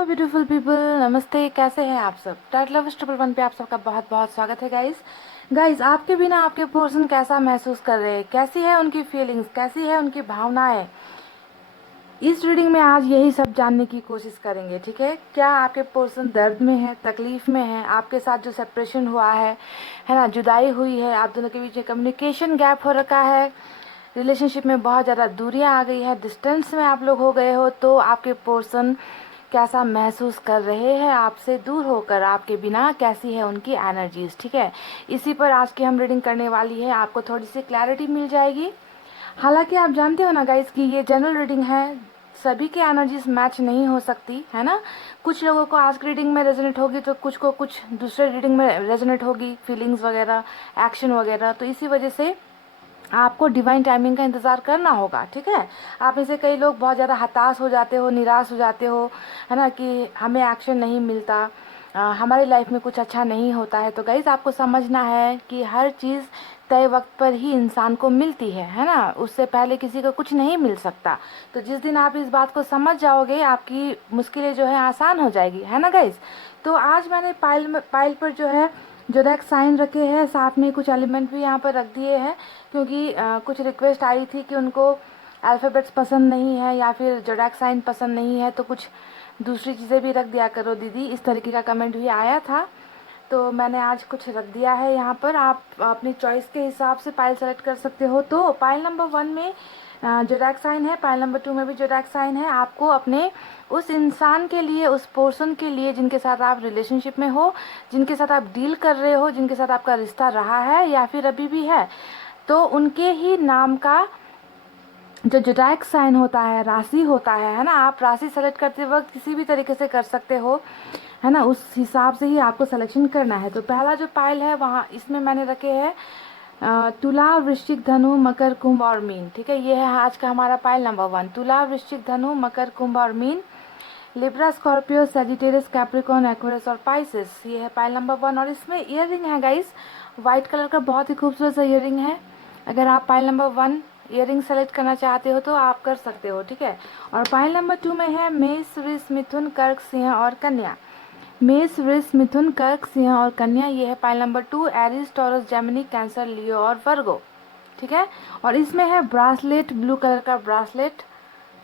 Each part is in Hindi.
ब्यूटीफुल पीपल, नमस्ते। कैसे हैं आप सब? टाइट लवर्स ट्रिपल वन पे आप सबका बहुत बहुत स्वागत है गाइस। आपके बिना आपके पर्सन कैसा महसूस कर रहे हैं, कैसी है उनकी फीलिंग्स, कैसी है उनकी भावनाएं, इस रीडिंग में आज यही सब जानने की कोशिश करेंगे। ठीक है, क्या आपके पर्सन दर्द में है, तकलीफ में है, आपके साथ जो सेपरेशन हुआ है ना, जुदाई हुई है, आप दोनों के बीच में कम्युनिकेशन गैप हो रखा है, रिलेशनशिप में बहुत ज़्यादा दूरियां आ गई है, डिस्टेंस में आप लोग हो गए हो, तो आपके पर्सन कैसा महसूस कर रहे हैं आपसे दूर होकर, आपके बिना कैसी है उनकी एनर्जीज। ठीक है, इसी पर आज की हम रीडिंग करने वाली है, आपको थोड़ी सी क्लैरिटी मिल जाएगी। हालांकि आप जानते हो ना गाइस कि ये जनरल रीडिंग है, सभी की एनर्जीज मैच नहीं हो सकती है ना। कुछ लोगों को आज की रीडिंग में रेजोनेट होगी तो कुछ को कुछ दूसरे रीडिंग में रेजोनेट होगी, फीलिंग्स वगैरह, एक्शन वगैरह। तो इसी वजह से आपको डिवाइन टाइमिंग का इंतज़ार करना होगा। ठीक है, आप में से कई लोग बहुत ज़्यादा हताश हो जाते हो, निराश हो जाते हो, है ना, कि हमें एक्शन नहीं मिलता, हमारी लाइफ में कुछ अच्छा नहीं होता है। तो गाइज आपको समझना है कि हर चीज़ तय वक्त पर ही इंसान को मिलती है ना, उससे पहले किसी को कुछ नहीं मिल सकता। तो जिस दिन आप इस बात को समझ जाओगे, आपकी मुश्किलें जो है आसान हो जाएगी, है ना गाइज। तो आज मैंने पाइल पर जो है जोडैक साइन रखे हैं, साथ में कुछ एलिमेंट भी यहाँ पर रख दिए हैं, क्योंकि कुछ रिक्वेस्ट आई थी कि उनको अल्फ़ाबेट्स पसंद नहीं है या फिर जोडैक साइन पसंद नहीं है, तो कुछ दूसरी चीज़ें भी रख दिया करो दीदी, इस तरीके का कमेंट भी आया था। तो मैंने आज कुछ रख दिया है यहाँ पर, आप अपनी चॉइस के हिसाब से पाइल सेलेक्ट कर सकते हो। तो पाइल नंबर 1 में जोडैक साइन है, पाइल नंबर 2 में भी जोडैक साइन है। आपको अपने उस इंसान के लिए, उस पर्सन के लिए जिनके साथ आप रिलेशनशिप में हो, जिनके साथ आप डील कर रहे हो, जिनके साथ आपका रिश्ता रहा है या फिर अभी भी है, तो उनके ही नाम का जो जोडैक साइन होता है, राशि होता है ना। आप राशि सेलेक्ट करते वक्त किसी भी तरीके से कर सकते हो, है ना, उस हिसाब से ही आपको सिलेक्शन करना है। तो पहला जो पाइल है वहाँ इसमें मैंने रखे हैं तुला, वृश्चिक, धनु, मकर, कुंभ और मीन। ठीक है, ये है आज का हमारा पाइल नंबर 1, तुला, वृश्चिक, धनु, मकर, कुंभ और mean. Libra, Scorpio, Sagittarius, Capricorn, Aquarius और पाइसेस, ये है पाइल नंबर 1। और इसमें ईयर रिंग है गाइस, व्हाइट कलर का बहुत ही खूबसूरत सा ईयर रिंग है। अगर आप pile number 1 ear ring select करना चाहते हो तो आप कर सकते हो। ठीक है, और पाइल नंबर 2 में है मेष, वृष, मिथुन, कर्क, सिंह और कन्या। मेष, वृष, मिथुन, कर्क, सिंह और कन्या, ये है pile number 2। Aries, Taurus, Gemini, Cancer, Leo और वर्गो। ठीक है, और इसमें है ब्रासलेट, ब्लू कलर का ब्रासलेट,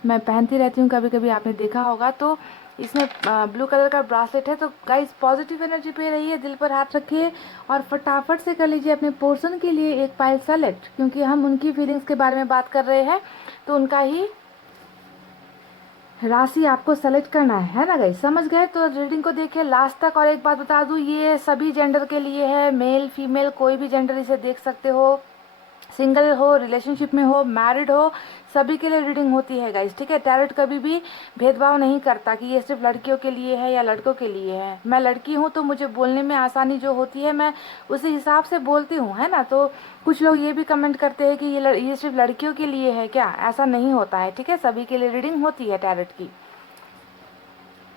मैं पहनती रहती हूँ, कभी कभी आपने देखा होगा। तो इसमें ब्लू कलर का ब्रासलेट है। तो गाइस पॉजिटिव एनर्जी पे रहिए, दिल पर हाथ रखिए और फटाफट से कर लीजिए अपने पर्सन के लिए एक पाइल सेलेक्ट, क्योंकि हम उनकी फीलिंग्स के बारे में बात कर रहे हैं, तो उनका ही राशि आपको सेलेक्ट करना है ना गाइस। समझ गए? तो रीडिंग को देखिए लास्ट तक। और एक बात बता दूं, ये सभी जेंडर के लिए है, मेल फीमेल कोई भी जेंडर इसे देख सकते हो, सिंगल हो, रिलेशनशिप में हो, मैरिड हो, सभी के लिए रीडिंग होती है गाइस। ठीक है, टैरोट कभी भी भेदभाव नहीं करता कि ये सिर्फ लड़कियों के लिए है या लड़कों के लिए है। मैं लड़की हूँ तो मुझे बोलने में आसानी जो होती है, मैं उसी हिसाब से बोलती हूँ, है ना। तो कुछ लोग ये भी कमेंट करते हैं कि ये सिर्फ लड़कियों के लिए है क्या, ऐसा नहीं होता है। ठीक है, सभी के लिए रीडिंग होती है टैरोट की।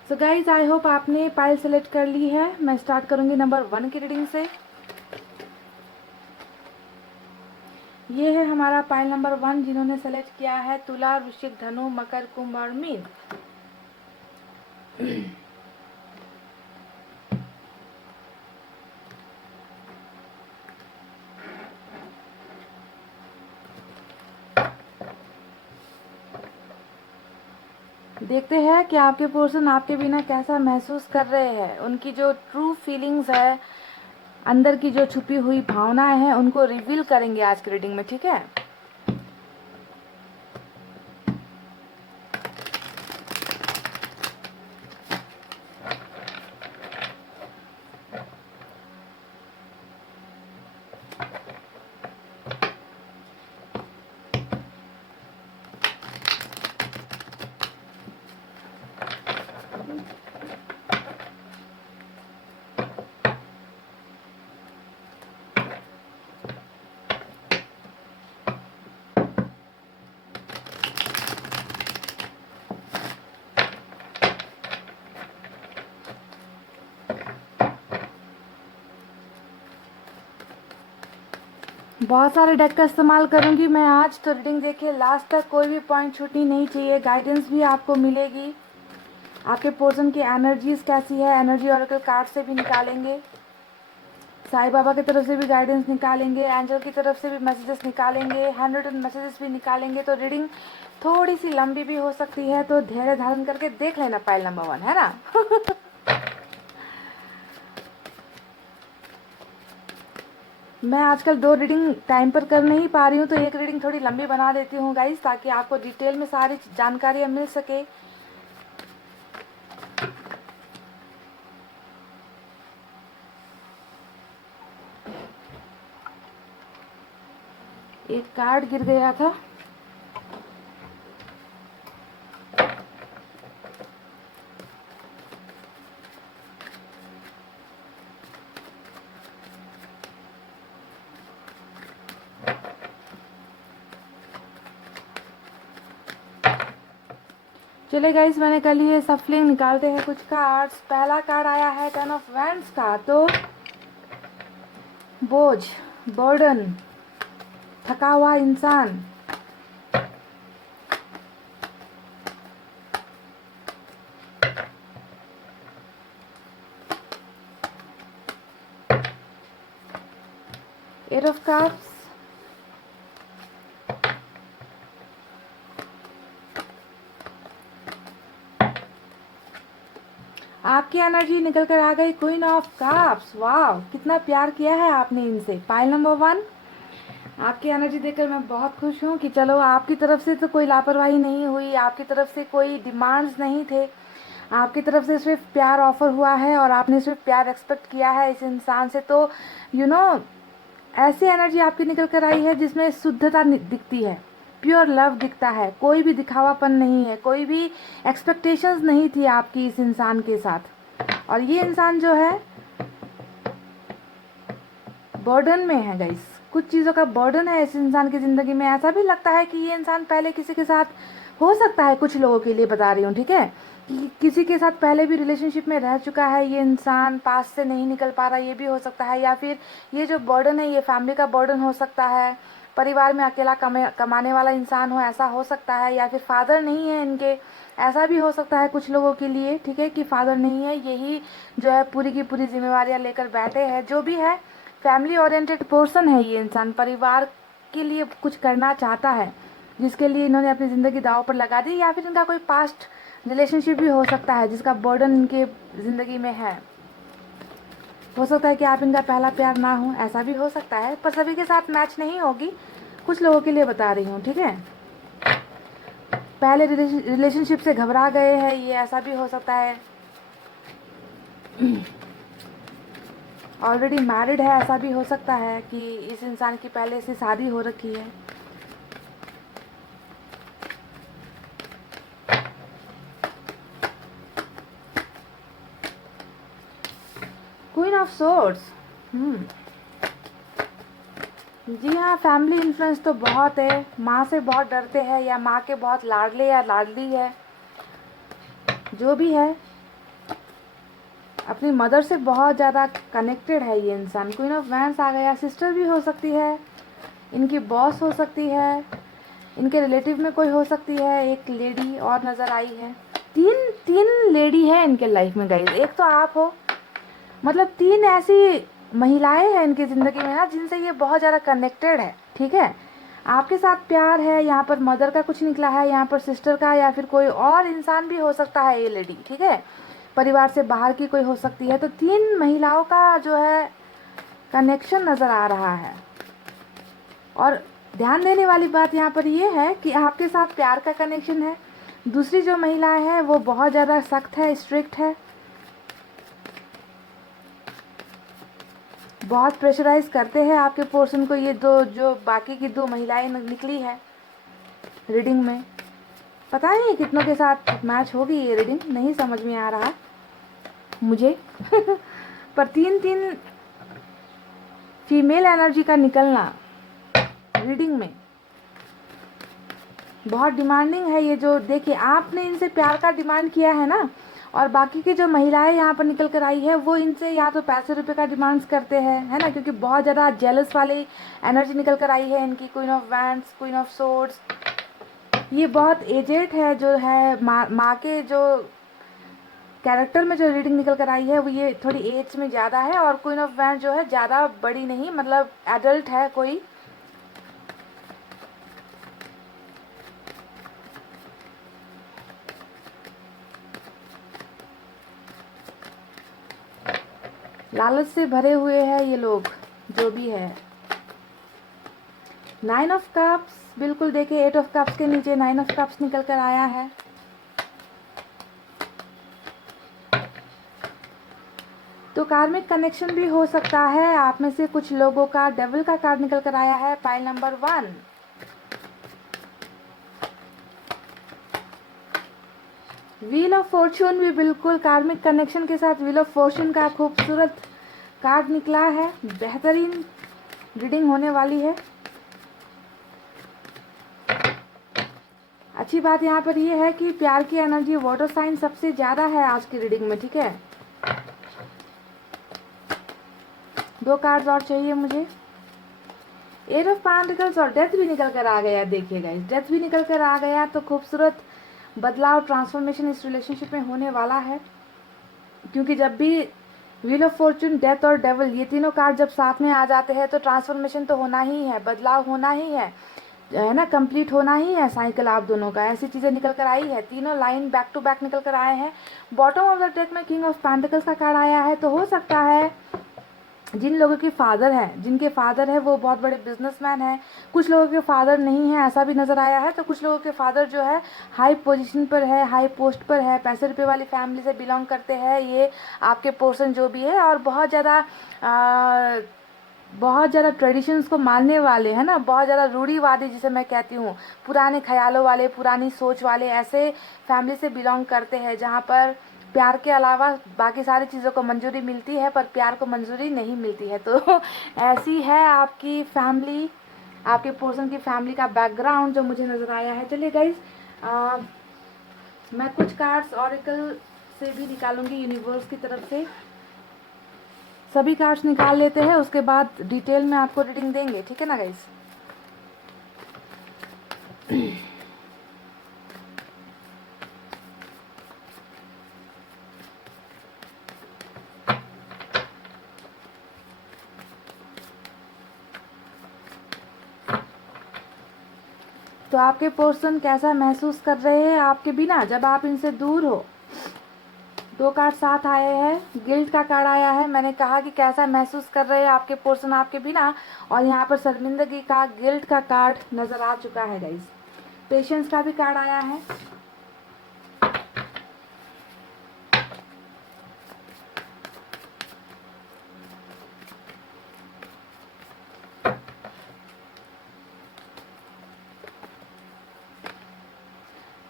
सो गाइज आई होप आपने पाइल सेलेक्ट कर ली है। मैं स्टार्ट करूंगी नंबर 1 की रीडिंग से। ये है हमारा पाइल नंबर 1, जिन्होंने सेलेक्ट किया है तुला, वृश्चिक, धनु, मकर, कुंभ और मीन। देखते हैं कि आपके पर्सन आपके बिना कैसा महसूस कर रहे हैं, उनकी जो ट्रू फीलिंग्स है, अंदर की जो छुपी हुई भावनाएं हैं, उनको रिवील करेंगे आज की रीडिंग में। ठीक है, बहुत सारे डेक का इस्तेमाल करूंगी मैं आज, तो रीडिंग देखिए लास्ट तक, कोई भी पॉइंट छूटनी नहीं चाहिए, गाइडेंस भी आपको मिलेगी। आपके पोर्शन की एनर्जीज कैसी है, एनर्जी ऑरेकल कार्ड से भी निकालेंगे, साईं बाबा की तरफ से भी गाइडेंस निकालेंगे, एंजल की तरफ से भी मैसेजेस निकालेंगे, हैंड रिटन मैसेजेस भी निकालेंगे। तो रीडिंग थोड़ी सी लंबी भी हो सकती है, तो धैर्य धारण करके देख लेना पाइल नंबर 1, है ना। मैं आजकल 2 रीडिंग टाइम पर कर नहीं पा रही हूँ, तो एक रीडिंग थोड़ी लंबी बना देती हूँ गाइस, ताकि आपको डिटेल में सारी जानकारियाँ मिल सके। एक कार्ड गिर गया था। चले गाइस, मैंने कल ही ये सफलिंग निकालते हैं कुछ कार्ड्स। पहला कार्ड आया है 10 ऑफ वैंड्स का। तो बोझ, बर्डन, थका हुआ इंसान, एट ऑफ कप्स, आपकी एनर्जी निकल कर आ गई क्वीन ऑफ कप्स। वाह, कितना प्यार किया है आपने इनसे। पाइल नंबर 1, आपकी एनर्जी देखकर मैं बहुत खुश हूँ कि चलो आपकी तरफ से तो कोई लापरवाही नहीं हुई, आपकी तरफ से कोई डिमांड्स नहीं थे, आपकी तरफ से सिर्फ प्यार ऑफर हुआ है और आपने सिर्फ प्यार एक्सपेक्ट किया है इस इंसान से। तो ऐसी एनर्जी आपकी निकल कर आई है जिसमें शुद्धता दिखती है, प्योर लव दिखता है, कोई भी दिखावापन नहीं है, कोई भी एक्सपेक्टेशंस नहीं थी आपकी इस इंसान के साथ। और ये इंसान जो है बर्डन में है गाइस, कुछ चीज़ों का बर्डन है इस इंसान की ज़िंदगी में। ऐसा भी लगता है कि ये इंसान पहले किसी के साथ, हो सकता है कुछ लोगों के लिए बता रही हूँ, ठीक है, कि किसी के साथ पहले भी रिलेशनशिप में रह चुका है ये इंसान, पास से नहीं निकल पा रहा, ये भी हो सकता है। या फिर ये जो बर्डन है ये फैमिली का बर्डन हो सकता है, परिवार में अकेला कमाने वाला इंसान हो, ऐसा हो सकता है। या फिर फादर नहीं है इनके, ऐसा भी हो सकता है कुछ लोगों के लिए, ठीक है, कि फादर नहीं है, यही जो है पूरी की पूरी जिम्मेवारियाँ लेकर बैठे हैं। जो भी है, फैमिली ओरिएंटेड पर्सन है ये इंसान, परिवार के लिए कुछ करना चाहता है, जिसके लिए इन्होंने अपनी ज़िंदगी दांव पर लगा दी। या फिर इनका कोई पास्ट रिलेशनशिप भी हो सकता है जिसका बर्डन इनके ज़िंदगी में है। हो सकता है कि आप इनका पहला प्यार ना हो, ऐसा भी हो सकता है, पर सभी के साथ मैच नहीं होगी, कुछ लोगों के लिए बता रही हूँ, ठीक है। पहले रिलेशनशिप से घबरा गए हैं ये, ऐसा भी हो सकता है। ऑलरेडी मैरिड है, ऐसा भी हो सकता है कि इस इंसान की पहले से शादी हो रखी है। क्वीन ऑफ सोर्ड्स, जी हाँ, फैमिली इन्फ्लुएंस तो बहुत है, माँ से बहुत डरते हैं या माँ के बहुत लाडले या लाडली है, जो भी है अपनी मदर से बहुत ज़्यादा कनेक्टेड है ये इंसान। क्वीन ऑफ वैंड्स आ गया, सिस्टर भी हो सकती है, इनकी बॉस हो सकती है, इनके रिलेटिव में कोई हो सकती है, एक लेडी और नज़र आई है। तीन लेडी है इनके लाइफ में गाइस, एक तो आप हो, मतलब 3 ऐसी महिलाएं हैं इनकी ज़िंदगी में ना जिनसे ये बहुत ज़्यादा कनेक्टेड है, ठीक है। आपके साथ प्यार है, यहाँ पर मदर का कुछ निकला है, यहाँ पर सिस्टर का, या फिर कोई और इंसान भी हो सकता है ये लेडी, ठीक है, परिवार से बाहर की कोई हो सकती है। तो 3 महिलाओं का जो है कनेक्शन नज़र आ रहा है। और ध्यान देने वाली बात यहाँ पर ये है कि आपके साथ प्यार का कनेक्शन है, दूसरी जो महिला है वो बहुत ज़्यादा सख्त है, स्ट्रिक्ट है, बहुत प्रेशराइज करते हैं आपके पोर्शन को। ये दो जो बाकी की 2 महिलाएं निकली है रीडिंग में, पता नहीं कितनों के साथ मैच होगी ये रीडिंग, नहीं समझ में आ रहा मुझे। पर 3 फीमेल एनर्जी का निकलना रीडिंग में बहुत डिमांडिंग है। ये जो देखिए, आपने इनसे प्यार का डिमांड किया है ना, और बाकी की जो महिलाएं यहाँ पर निकल कर आई है वो इनसे या तो पैसे रुपए का डिमांड्स करते हैं, है ना, क्योंकि बहुत ज़्यादा जेलस वाली एनर्जी निकल कर आई है इनकी। Queen of wands, queen of swords, ये बहुत एजेड है, जो है माँ के जो कैरेक्टर में जो रीडिंग निकल कर आई है वो ये थोड़ी एज में ज़्यादा है, और क्वीन ऑफ वैंड जो है ज़्यादा बड़ी नहीं, मतलब एडल्ट है कोई। लालच से भरे हुए हैं ये लोग जो भी है। 9 ऑफ कप्स, बिल्कुल देखिए 8 ऑफ कप्स के नीचे 9 ऑफ कप्स निकल कर आया है। तो कार्मिक कनेक्शन भी हो सकता है आप में से कुछ लोगों का। डेविल का कार्ड निकल कर आया है pile number 1। Wheel of Fortune भी बिल्कुल कार्मिक कनेक्शन के साथ व्हील ऑफ फॉर्चून का खूबसूरत कार्ड निकला है। बेहतरीन रीडिंग होने वाली है। अच्छी बात यहाँ पर ये है कि प्यार की एनर्जी वाटर साइन सबसे ज़्यादा है आज की रीडिंग में, ठीक है। 2 कार्ड्स और चाहिए मुझे। 8 ऑफ पेंटिकल्स और डेथ भी निकल कर आ गया। देखिएगा, डेथ भी निकल कर आ गया, तो खूबसूरत बदलाव, ट्रांसफॉर्मेशन इस रिलेशनशिप में होने वाला है। क्योंकि जब भी व्हील ऑफ फॉर्चून, डेथ और डेविल, ये तीनों कार्ड जब साथ में आ जाते हैं तो ट्रांसफॉर्मेशन तो होना ही है, बदलाव होना ही है ना, कंप्लीट होना ही है साइकिल आप दोनों का। ऐसी चीज़ें निकल कर आई है। तीनों लाइन बैक टू बैक निकल कर आए हैं। बॉटम ऑफ द डेक में किंग ऑफ पेंटिकल्स का कार्ड आया है। तो हो सकता है जिन लोगों के फादर हैं, जिनके फादर है वो बहुत बड़े बिजनेसमैन हैं, कुछ लोगों के फादर नहीं है, ऐसा भी नज़र आया है। तो कुछ लोगों के फादर जो है हाई पोजीशन पर है, हाई पोस्ट पर है, पैसे रुपए वाली फैमिली से बिलोंग करते हैं ये आपके पर्सन जो भी है, और बहुत ज़्यादा ट्रेडिशंस को मानने वाले हैं ना, बहुत ज़्यादा रूढ़िवादी जिसे मैं कहती हूँ, पुराने ख्यालों वाले, पुरानी सोच वाले, ऐसे फैमिली से बिलोंग करते हैं जहाँ पर प्यार के अलावा बाकी सारी चीज़ों को मंजूरी मिलती है पर प्यार को मंजूरी नहीं मिलती है। तो ऐसी है आपकी फैमिली, आपके पर्सन की फैमिली का बैकग्राउंड जो मुझे नज़र आया है। चलिए गाइस, मैं कुछ कार्ड्स ऑरेकल से भी निकालूंगी, यूनिवर्स की तरफ से सभी कार्ड्स निकाल लेते हैं, उसके बाद डिटेल में आपको रीडिंग देंगे, ठीक है ना गाइस। तो आपके पर्सन कैसा महसूस कर रहे हैं आपके बिना जब आप इनसे दूर हो। 2 कार्ड साथ आए हैं। गिल्ट का कार्ड आया है। मैंने कहा कि कैसा महसूस कर रहे हैं आपके पर्सन आपके बिना, और यहाँ पर शर्मिंदगी का, गिल्ट का कार्ड नजर आ चुका है गाइस। पेशेंस का भी कार्ड आया है।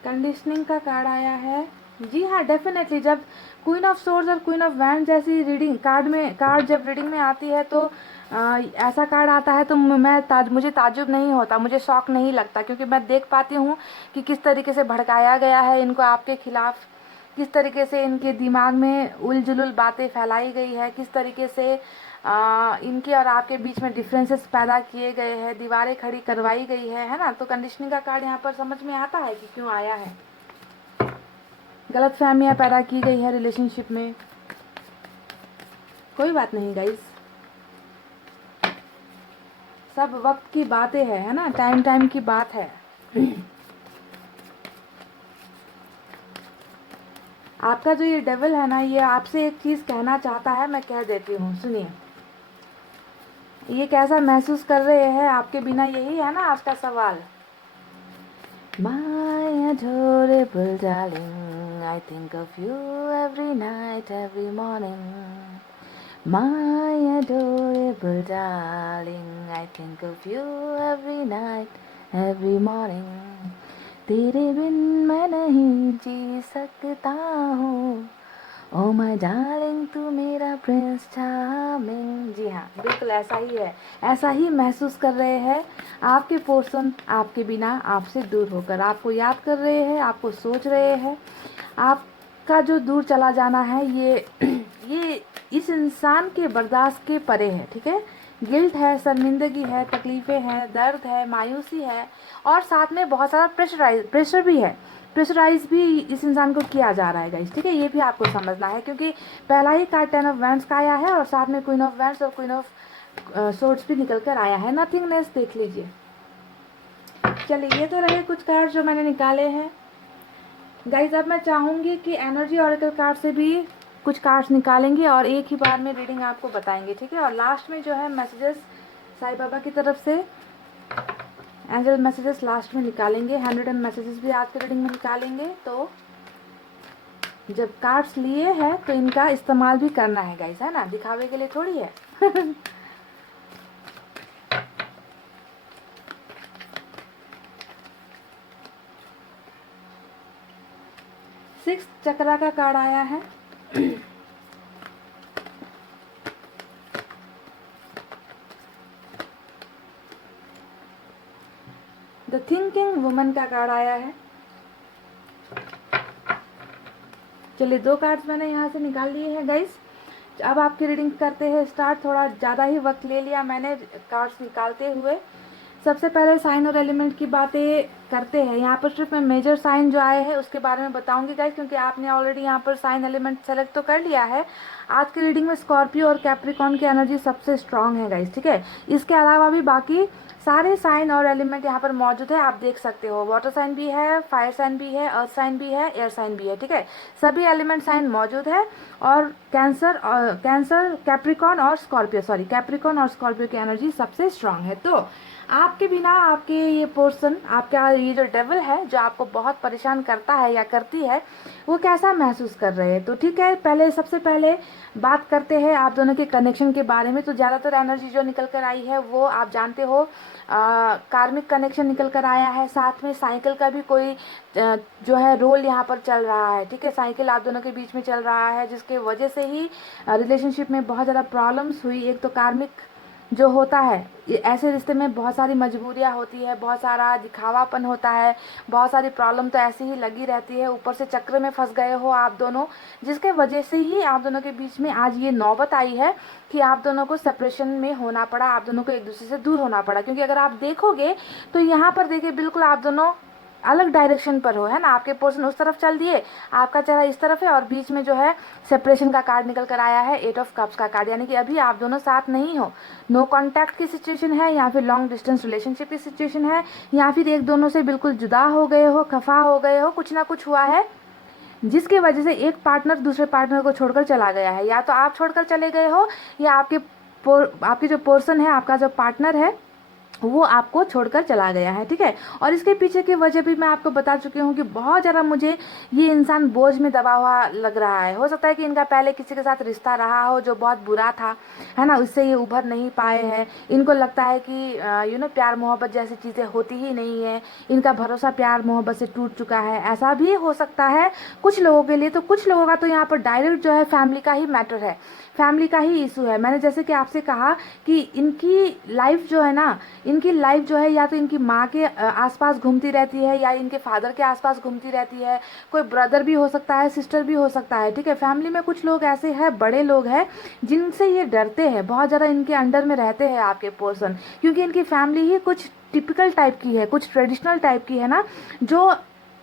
कंडीशनिंग का कार्ड आया है। जी हाँ, डेफिनेटली जब क्वीन ऑफ सोर्ड्स और क्वीन ऑफ वैंड जैसी रीडिंग कार्ड जब रीडिंग में आती है तो ऐसा कार्ड आता है तो मुझे ताज्जुब नहीं होता, मुझे शौक नहीं लगता, क्योंकि मैं देख पाती हूँ कि किस तरीके से भड़काया गया है इनको आपके खिलाफ, किस तरीके से इनके दिमाग में उलझुल बातें फैलाई गई है, किस तरीके से इनके और आपके बीच में डिफरेंसेस पैदा किए गए हैं, दीवारें खड़ी करवाई गई है ना। तो कंडीशनिंग का कार्ड यहाँ पर समझ में आता है कि क्यों आया है। गलतफहमियां पैदा की गई है रिलेशनशिप में। कोई बात नहीं गाइस, सब वक्त की बातें है ना, टाइम की बात है। आपका जो ये डेविल है ना, ये आपसे एक चीज कहना चाहता है, मैं कह देती हूँ, सुनिए। ये कैसा महसूस कर रहे हैं आपके बिना, यही है ना आज का सवाल। My adorable darling, I think of you every night, every morning. My adorable darling, I think of you every night, every morning. तेरे बिन मैं नहीं जी सकता हूँ, ओ माय डार्लिंग तू मेरा प्रिंस चार्मिंग। जी हाँ, बिल्कुल ऐसा ही है, ऐसा ही महसूस कर रहे हैं आपके पर्सन आपके बिना, आपसे दूर होकर आपको याद कर रहे हैं, आपको सोच रहे हैं। आपका जो दूर चला जाना है ये इस इंसान के बर्दाश्त के परे है, ठीक है। गिल्ट है, शर्मिंदगी है, तकलीफ़ें हैं, दर्द है, मायूसी है, और साथ में बहुत सारा प्रेशर भी है। प्रेशराइज भी इस इंसान को किया जा रहा है गाइस, ठीक है। ये भी आपको समझना है, क्योंकि पहला ही कार्ड 10 ऑफ वैंड्स का आया है और साथ में क्वीन ऑफ वैंड्स और क्वीन ऑफ सोर्ड्स भी निकल कर आया है। नथिंगनेस देख लीजिए। चलिए, ये तो रहे कुछ कार्ड जो मैंने निकाले हैं गाइज। अब मैं चाहूँगी कि एनर्जी ऑरेकल कार्ड से भी कुछ कार्ड्स निकालेंगे और एक ही बार में रीडिंग आपको बताएंगे, ठीक है। और लास्ट में जो है मैसेजेस साईं बाबा की तरफ से, एंजल मैसेजेस लास्ट में निकालेंगे। 100 मैसेजेस भी आज के रीडिंग में निकालेंगे। तो जब कार्ड्स लिए हैं तो इनका इस्तेमाल भी करना है गाइस, है ना, दिखावे के लिए थोड़ी है। 6 चक्रा का कार्ड आया है। द थिंकिंग वुमन का कार्ड आया है। चलिए, 2 कार्ड्स मैंने यहाँ से निकाल लिए हैं गाइस। अब आपकी रीडिंग करते हैं स्टार्ट। थोड़ा ज़्यादा ही वक्त ले लिया मैंने कार्ड्स निकालते हुए। सबसे पहले साइन और एलिमेंट की बातें करते हैं। यहाँ पर सिर्फ मैं मेजर साइन जो आए हैं उसके बारे में बताऊंगी गाइस, क्योंकि आपने ऑलरेडी यहाँ पर साइन एलिमेंट सेलेक्ट तो कर लिया है। आज की रीडिंग में स्कॉर्पियो और कैप्रिकॉन की एनर्जी सबसे स्ट्रांग है गाइस, ठीक है। इसके अलावा भी बाकी सारे साइन और एलिमेंट यहाँ पर मौजूद है, आप देख सकते हो। वाटर साइन भी है, फायर साइन भी है, अर्थ साइन भी है, एयर साइन भी है, ठीक है। सभी एलिमेंट साइन मौजूद है। और कैंसर कैप्रिकॉन और स्कॉर्पियो की एनर्जी सबसे स्ट्रांग है। तो आपके बिना आपके ये पर्सन, आपका ये जो डेविल है जो आपको बहुत परेशान करता है या करती है, वो कैसा महसूस कर रहे हैं। तो ठीक है, सबसे पहले बात करते हैं आप दोनों के कनेक्शन के बारे में। तो ज़्यादातर एनर्जी जो निकल कर आई है वो आप जानते हो, कार्मिक कनेक्शन निकल कर आया है। साथ में साइकिल का भी कोई जो है रोल यहाँ पर चल रहा है, ठीक है। साइकिल आप दोनों के बीच में चल रहा है, जिसके वजह से ही रिलेशनशिप में बहुत ज़्यादा प्रॉब्लम्स हुई। एक तो कार्मिक जो होता है, ऐसे रिश्ते में बहुत सारी मजबूरियाँ होती है, बहुत सारा दिखावापन होता है, बहुत सारी प्रॉब्लम तो ऐसी ही लगी रहती है। ऊपर से चक्र में फंस गए हो आप दोनों, जिसके वजह से ही आप दोनों के बीच में आज ये नौबत आई है कि आप दोनों को सेपरेशन में होना पड़ा, आप दोनों को एक दूसरे से दूर होना पड़ा। क्योंकि अगर आप देखोगे तो यहाँ पर देखिए बिल्कुल आप दोनों अलग डायरेक्शन पर हो, है ना। आपके पर्सन उस तरफ चल दिए, आपका चेहरा इस तरफ है, और बीच में जो है सेपरेशन का कार्ड निकल कर आया है, 8 ऑफ कप्स का कार्ड। यानी कि अभी आप दोनों साथ नहीं हो, नो कांटेक्ट की सिचुएशन है, या फिर लॉन्ग डिस्टेंस रिलेशनशिप की सिचुएशन है, या फिर एक दोनों से बिल्कुल जुदा हो गए हो, खफा हो गए हो, कुछ ना कुछ हुआ है जिसकी वजह से एक पार्टनर दूसरे पार्टनर को छोड़कर चला गया है। या तो आप छोड़कर चले गए हो, या आपके जो पर्सन है, आपका जो पार्टनर है, वो आपको छोड़कर चला गया है, ठीक है। और इसके पीछे की वजह भी मैं आपको बता चुकी हूँ कि बहुत ज़्यादा मुझे ये इंसान बोझ में दबा हुआ लग रहा है। हो सकता है कि इनका पहले किसी के साथ रिश्ता रहा हो जो बहुत बुरा था, है ना, उससे ये उभर नहीं पाए हैं। इनको लगता है कि प्यार मोहब्बत जैसी चीज़ें होती ही नहीं है, इनका भरोसा प्यार मोहब्बत से टूट चुका है। ऐसा भी हो सकता है कुछ लोगों के लिए। तो कुछ लोगों का तो यहाँ पर डायरेक्ट जो है फैमिली का ही मैटर है, फैमिली का ही इशू है। मैंने जैसे कि आपसे कहा कि इनकी लाइफ जो है ना, या तो इनकी माँ के आसपास घूमती रहती है, या इनके फादर के आसपास घूमती रहती है। कोई ब्रदर भी हो सकता है, सिस्टर भी हो सकता है, ठीक है। फैमिली में कुछ लोग ऐसे हैं, बड़े लोग हैं, जिनसे ये डरते हैं, बहुत ज़्यादा इनके अंडर में रहते हैं आपके पर्सन, क्योंकि इनकी फैमिली ही कुछ टिपिकल टाइप की है, कुछ ट्रेडिशनल टाइप की है ना, जो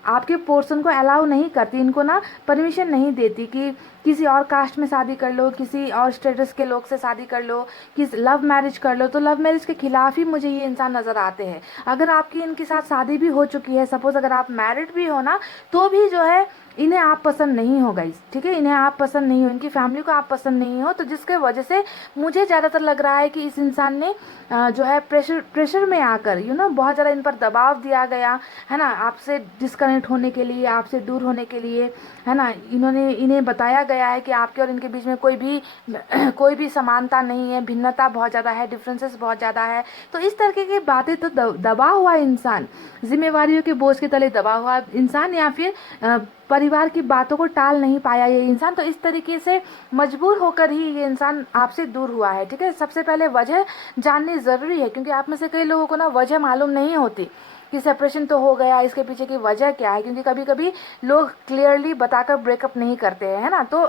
आपके पर्सन को अलाउ नहीं करती, इनको ना परमिशन नहीं देती कि किसी और कास्ट में शादी कर लो, किसी और स्टेटस के लोग से शादी कर लो, किस लव मैरिज कर लो। तो लव मैरिज के खिलाफ ही मुझे ये इंसान नज़र आते हैं। अगर आपकी इनके साथ शादी भी हो चुकी है, सपोज अगर आप मैरिड भी हो ना, तो भी जो है इन्हें आप पसंद नहीं हो गाइस, ठीक है। इन्हें आप पसंद नहीं हो, इनकी फैमिली को आप पसंद नहीं हो। तो जिसके वजह से मुझे ज़्यादातर लग रहा है कि इस इंसान ने जो है प्रेशर में आकर बहुत ज़्यादा इन पर दबाव दिया गया है ना, आपसे डिस्कनेक्ट होने के लिए, आपसे दूर होने के लिए, है ना। इन्हें बताया गया है कि आपके और इनके बीच में कोई भी समानता नहीं है, भिन्नता बहुत ज़्यादा है, डिफरेंसेस बहुत ज़्यादा है। तो इस तरीके की बातें, तो दबा हुआ इंसान, जिम्मेवारियों के बोझ के तले दबा हुआ इंसान, या फिर परिवार की बातों को टाल नहीं पाया ये इंसान, तो इस तरीके से मजबूर होकर ही ये इंसान आपसे दूर हुआ है, ठीक है। सबसे पहले वजह जाननी ज़रूरी है, क्योंकि आप में से कई लोगों को ना वजह मालूम नहीं होती कि सेपरेशन तो हो गया, इसके पीछे की वजह क्या है। क्योंकि कभी कभी लोग क्लियरली बताकर ब्रेकअप नहीं करते हैं, है ना। तो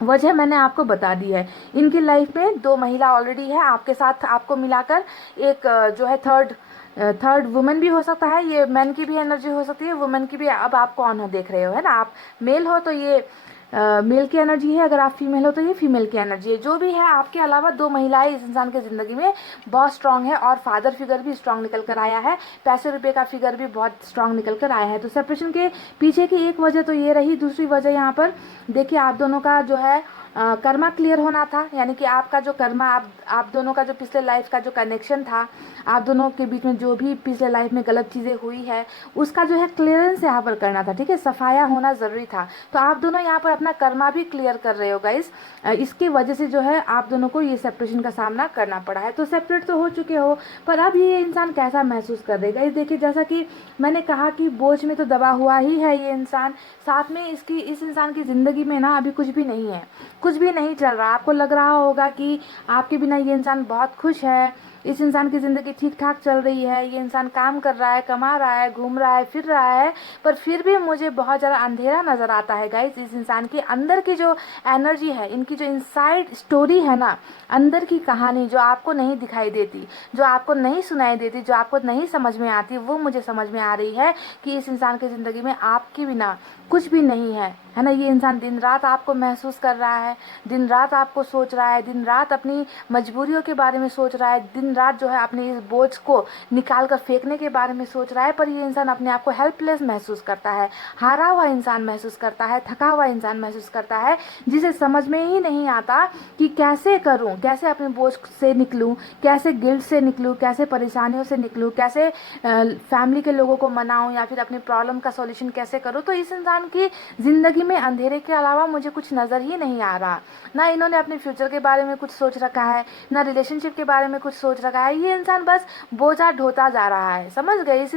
वजह मैंने आपको बता दी है। इनकी लाइफ में 2 महिला ऑलरेडी है आपके साथ, आपको मिलाकर एक जो है थर्ड थर्ड वुमेन भी हो सकता है, ये मैन की भी एनर्जी हो सकती है, वुमेन की भी। अब आप कौन हो देख रहे हो, है ना, आप मेल हो तो ये मेल की एनर्जी है, अगर आप फीमेल हो तो ये फीमेल की एनर्जी है। जो भी है, आपके अलावा दो महिलाएं इस इंसान की ज़िंदगी में बहुत स्ट्रांग है, और फादर फिगर भी स्ट्रांग निकल कर आया है, पैसे रुपये का फिगर भी बहुत स्ट्रांग निकल कर आया है। तो सेपरेशन के पीछे की एक वजह तो ये रही। दूसरी वजह यहाँ पर देखिए, आप दोनों का जो है कर्मा क्लियर होना था, यानी कि आपका जो कर्मा, आप दोनों का जो पिछले लाइफ का जो कनेक्शन था, आप दोनों के बीच में जो भी पिछले लाइफ में गलत चीज़ें हुई है, उसका जो है क्लियरेंस यहाँ पर करना था, ठीक है, सफाया होना ज़रूरी था। तो आप दोनों यहाँ पर अपना कर्मा भी क्लियर कर रहे हो गाइस, इसकी वजह से जो है आप दोनों को ये सेपरेशन का सामना करना पड़ा है। तो सेपरेट तो हो चुके हो, पर अब ये इंसान कैसा महसूस कर देगा, इस देखिए, जैसा कि मैंने कहा कि बोझ में तो दबा हुआ ही है ये इंसान, साथ में इस इंसान की ज़िंदगी में ना अभी कुछ भी नहीं है, कुछ भी नहीं चल रहा। आपको लग रहा होगा कि आपके बिना ये इंसान बहुत खुश है, इस इंसान की ज़िंदगी ठीक ठाक चल रही है, ये इंसान काम कर रहा है, कमा रहा है, घूम रहा है, फिर रहा है, पर फिर भी मुझे बहुत ज़्यादा अंधेरा नज़र आता है गाइस। इस इंसान के अंदर की जो एनर्जी है, इनकी जो इनसाइड स्टोरी है ना, अंदर की कहानी जो आपको नहीं दिखाई देती, जो आपको नहीं सुनाई देती, जो आपको नहीं समझ में आती, वो मुझे समझ में आ रही है कि इस इंसान की ज़िंदगी में आपके बिना कुछ भी नहीं है ना। ये इंसान दिन रात आपको महसूस कर रहा है, दिन रात आपको सोच रहा है, दिन रात अपनी मजबूरियों के बारे में सोच रहा है, दिन रात जो है अपने इस बोझ को निकाल कर फेंकने के बारे में सोच रहा है। पर ये इंसान अपने आप को हेल्पलेस महसूस करता है, हारा हुआ इंसान महसूस करता है, थका हुआ इंसान महसूस करता है, जिसे समझ में ही नहीं आता कि कैसे करूं, कैसे अपने बोझ से निकलूं, कैसे गिल्ट से निकलूं, कैसे परेशानियों से निकलूं, कैसे फैमिली के लोगों को मनाऊं, या फिर अपनी प्रॉब्लम का सॉल्यूशन कैसे करूं। तो इस इंसान की ज़िंदगी में अंधेरे के अलावा मुझे कुछ नज़र ही नहीं आ रहा। ना इन्होंने अपने फ्यूचर के बारे में कुछ सोच रखा है, ना रिलेशनशिप के बारे में कुछ सोच रखा है। ये इंसान बस बोझा ढोता जा रहा है, समझ गए। इस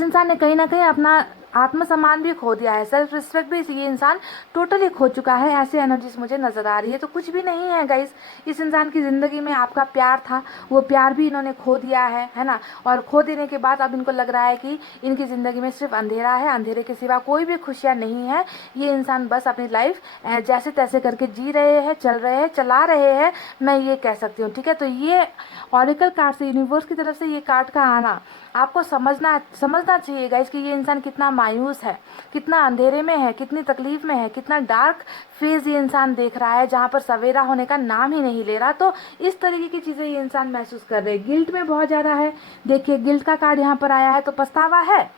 इंसान ने कहीं ना कहीं अपना आत्मसम्मान भी खो दिया है, सेल्फ रिस्पेक्ट भी ये इंसान टोटली खो चुका है। ऐसी एनर्जीज मुझे नजर आ रही है। तो कुछ भी नहीं है गाइस, इस इंसान की ज़िंदगी में आपका प्यार था, वो प्यार भी इन्होंने खो दिया है ना। और खो देने के बाद अब इनको लग रहा है कि इनकी ज़िंदगी में सिर्फ अंधेरा है, अंधेरे के सिवा कोई भी खुशियाँ नहीं है। ये इंसान बस अपनी लाइफ जैसे तैसे करके जी रहे हैं, चल रहे हैं, चला रहे हैं, मैं ये कह सकती हूँ, ठीक है। तो ये ऑरिकल कार्ड से, यूनिवर्स की तरफ से ये कार्ड का आना आपको समझना चाहिए गाइस कि ये इंसान कितना मायूस है, कितना अंधेरे में है, कितनी तकलीफ में है, कितना डार्क फेज ये इंसान देख रहा है, जहाँ पर सवेरा होने का नाम ही नहीं ले रहा। तो इस तरीके की चीज़ें ये इंसान महसूस कर रहे हैं। गिल्ट में बहुत ज़्यादा है। देखिए, गिल्ट का कार्ड यहाँ पर आया है, तो पछतावा है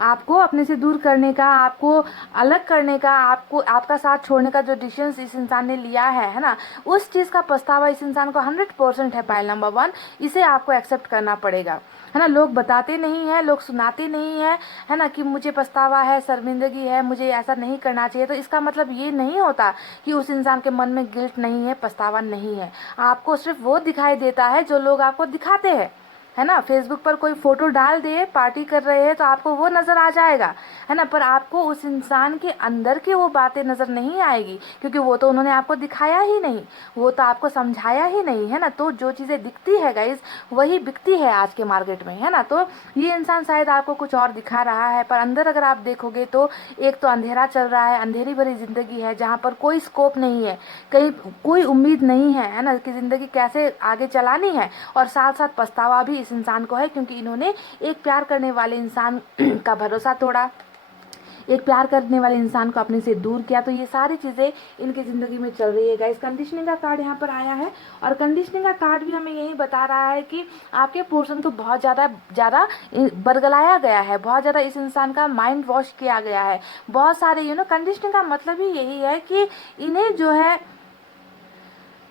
आपको अपने से दूर करने का, आपको अलग करने का, आपको आपका साथ छोड़ने का जो डिसीजन इस इंसान ने लिया है ना, उस चीज़ का पछतावा इस इंसान को 100% है। पाइल नंबर 1, इसे आपको एक्सेप्ट करना पड़ेगा, है ना। लोग बताते नहीं हैं, लोग सुनाते नहीं हैं, है ना, कि मुझे पछतावा है, शर्मिंदगी है, मुझे ऐसा नहीं करना चाहिए। तो इसका मतलब ये नहीं होता कि उस इंसान के मन में गिल्ट नहीं है, पछतावा नहीं है। आपको सिर्फ वो दिखाई देता है जो लोग आपको दिखाते हैं, है ना। फेसबुक पर कोई फोटो डाल दे पार्टी कर रहे हैं तो आपको वो नज़र आ जाएगा, है ना, पर आपको उस इंसान के अंदर की वो बातें नज़र नहीं आएगी, क्योंकि वो तो उन्होंने आपको दिखाया ही नहीं, वो तो आपको समझाया ही नहीं, है ना। तो जो चीज़ें दिखती है गाइज, वही बिकती है आज के मार्केट में, है ना। तो ये इंसान शायद आपको कुछ और दिखा रहा है, पर अंदर अगर आप देखोगे तो एक तो अंधेरा चल रहा है, अंधेरी भरी ज़िंदगी है, जहाँ पर कोई स्कोप नहीं है, कहीं कोई उम्मीद नहीं है ना, कि ज़िंदगी कैसे आगे चलानी है। और साथ साथ पछतावा भी इस इंसान को है, क्योंकि इन्होंने एक प्यार करने वाले इंसान का भरोसा तोड़ा, एक प्यार करने वाले इंसान को अपने से दूर किया। तो ये सारी चीज़ें इनकी ज़िंदगी में चल रही है गाइस। कंडीशनिंग का कार्ड यहाँ पर आया है, और कंडीशनिंग का कार्ड भी हमें यही बता रहा है कि आपके पर्सन को बहुत ज़्यादा बरगलाया गया है, बहुत ज़्यादा इस इंसान का माइंड वॉश किया गया है, बहुत सारे कंडीशनिंग का मतलब ही यही है कि इन्हें जो है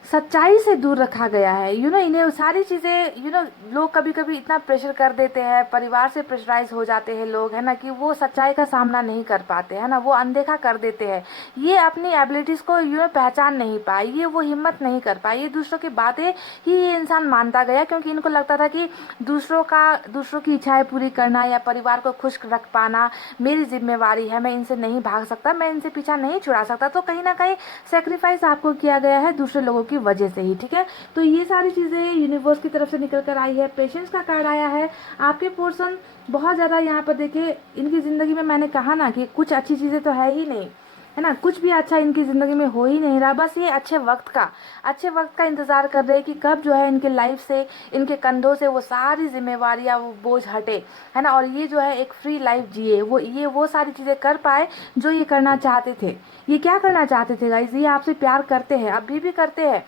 सच्चाई से दूर रखा गया है। इन्हें सारी चीज़ें लोग कभी कभी इतना प्रेशर कर देते हैं, परिवार से प्रेशराइज हो जाते हैं लोग, है ना, कि वो सच्चाई का सामना नहीं कर पाते, है ना, वो अनदेखा कर देते हैं। ये अपनी एबिलिटीज़ को पहचान नहीं पाए, ये वो हिम्मत नहीं कर पाए, ये दूसरों की बातें ही ये इंसान मानता गया, क्योंकि इनको लगता था कि दूसरों की इच्छाएं पूरी करना या परिवार को खुश रख पाना मेरी जिम्मेवारी है, मैं इनसे नहीं भाग सकता, मैं इनसे पीछा नहीं छुड़ा सकता। तो कहीं ना कहीं सेक्रीफाइस आपको किया गया है दूसरे लोगों की वजह से ही, ठीक है। तो ये सारी चीज़ें यूनिवर्स की तरफ से निकल कर आई है। पेशेंस का कार्ड आया है। आपके पर्सन बहुत ज़्यादा यहाँ पर देखिए, इनकी ज़िंदगी में मैंने कहा ना कि कुछ अच्छी चीज़ें तो है ही नहीं, है ना, कुछ भी अच्छा इनकी ज़िंदगी में हो ही नहीं रहा, बस ये अच्छे वक्त का इंतज़ार कर रहे हैं कि कब जो है इनके लाइफ से, इनके कंधों से वो सारी जिम्मेवारियाँ, वो बोझ हटे, है ना, और ये जो है एक फ्री लाइफ जिए, वो सारी चीज़ें कर पाए जो ये करना चाहते थे। ये क्या करना चाहते थे गाइज, ये आपसे प्यार करते हैं, अभी भी करते हैं।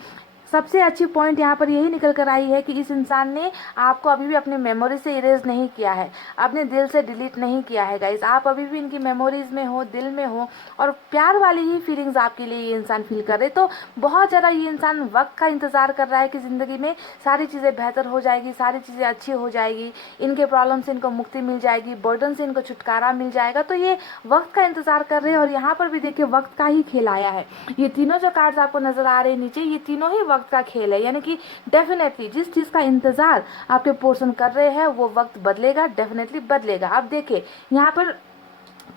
सबसे अच्छी पॉइंट यहाँ पर यही निकल कर आई है कि इस इंसान ने आपको अभी भी अपनी मेमोरी से इरेज नहीं किया है, अपने दिल से डिलीट नहीं किया है गाइज। आप अभी भी इनकी मेमोरीज में हो, दिल में हो, और प्यार वाली ही फीलिंग्स आपके लिए ये इंसान फील कर रहे। तो बहुत ज़्यादा ये इंसान वक्त का इंतज़ार कर रहा है कि ज़िंदगी में सारी चीज़ें बेहतर हो जाएगी, सारी चीज़ें अच्छी हो जाएगी, इनके प्रॉब्लम से इनको मुक्ति मिल जाएगी, बर्डन से इनको छुटकारा मिल जाएगा। तो ये वक्त का इंतज़ार कर रहे हैं। और यहाँ पर भी देखिए वक्त का ही खेल आया है। ये तीनों जो कार्ड्स आपको नजर आ रहे हैं नीचे, ये तीनों ही वक्त का खेल है, यानी कि डेफिनेटली जिस चीज़ का इंतजार आपके पोर्शन कर रहे हैं वो वक्त बदलेगा, डेफिनेटली बदलेगा। अब देखिए यहाँ पर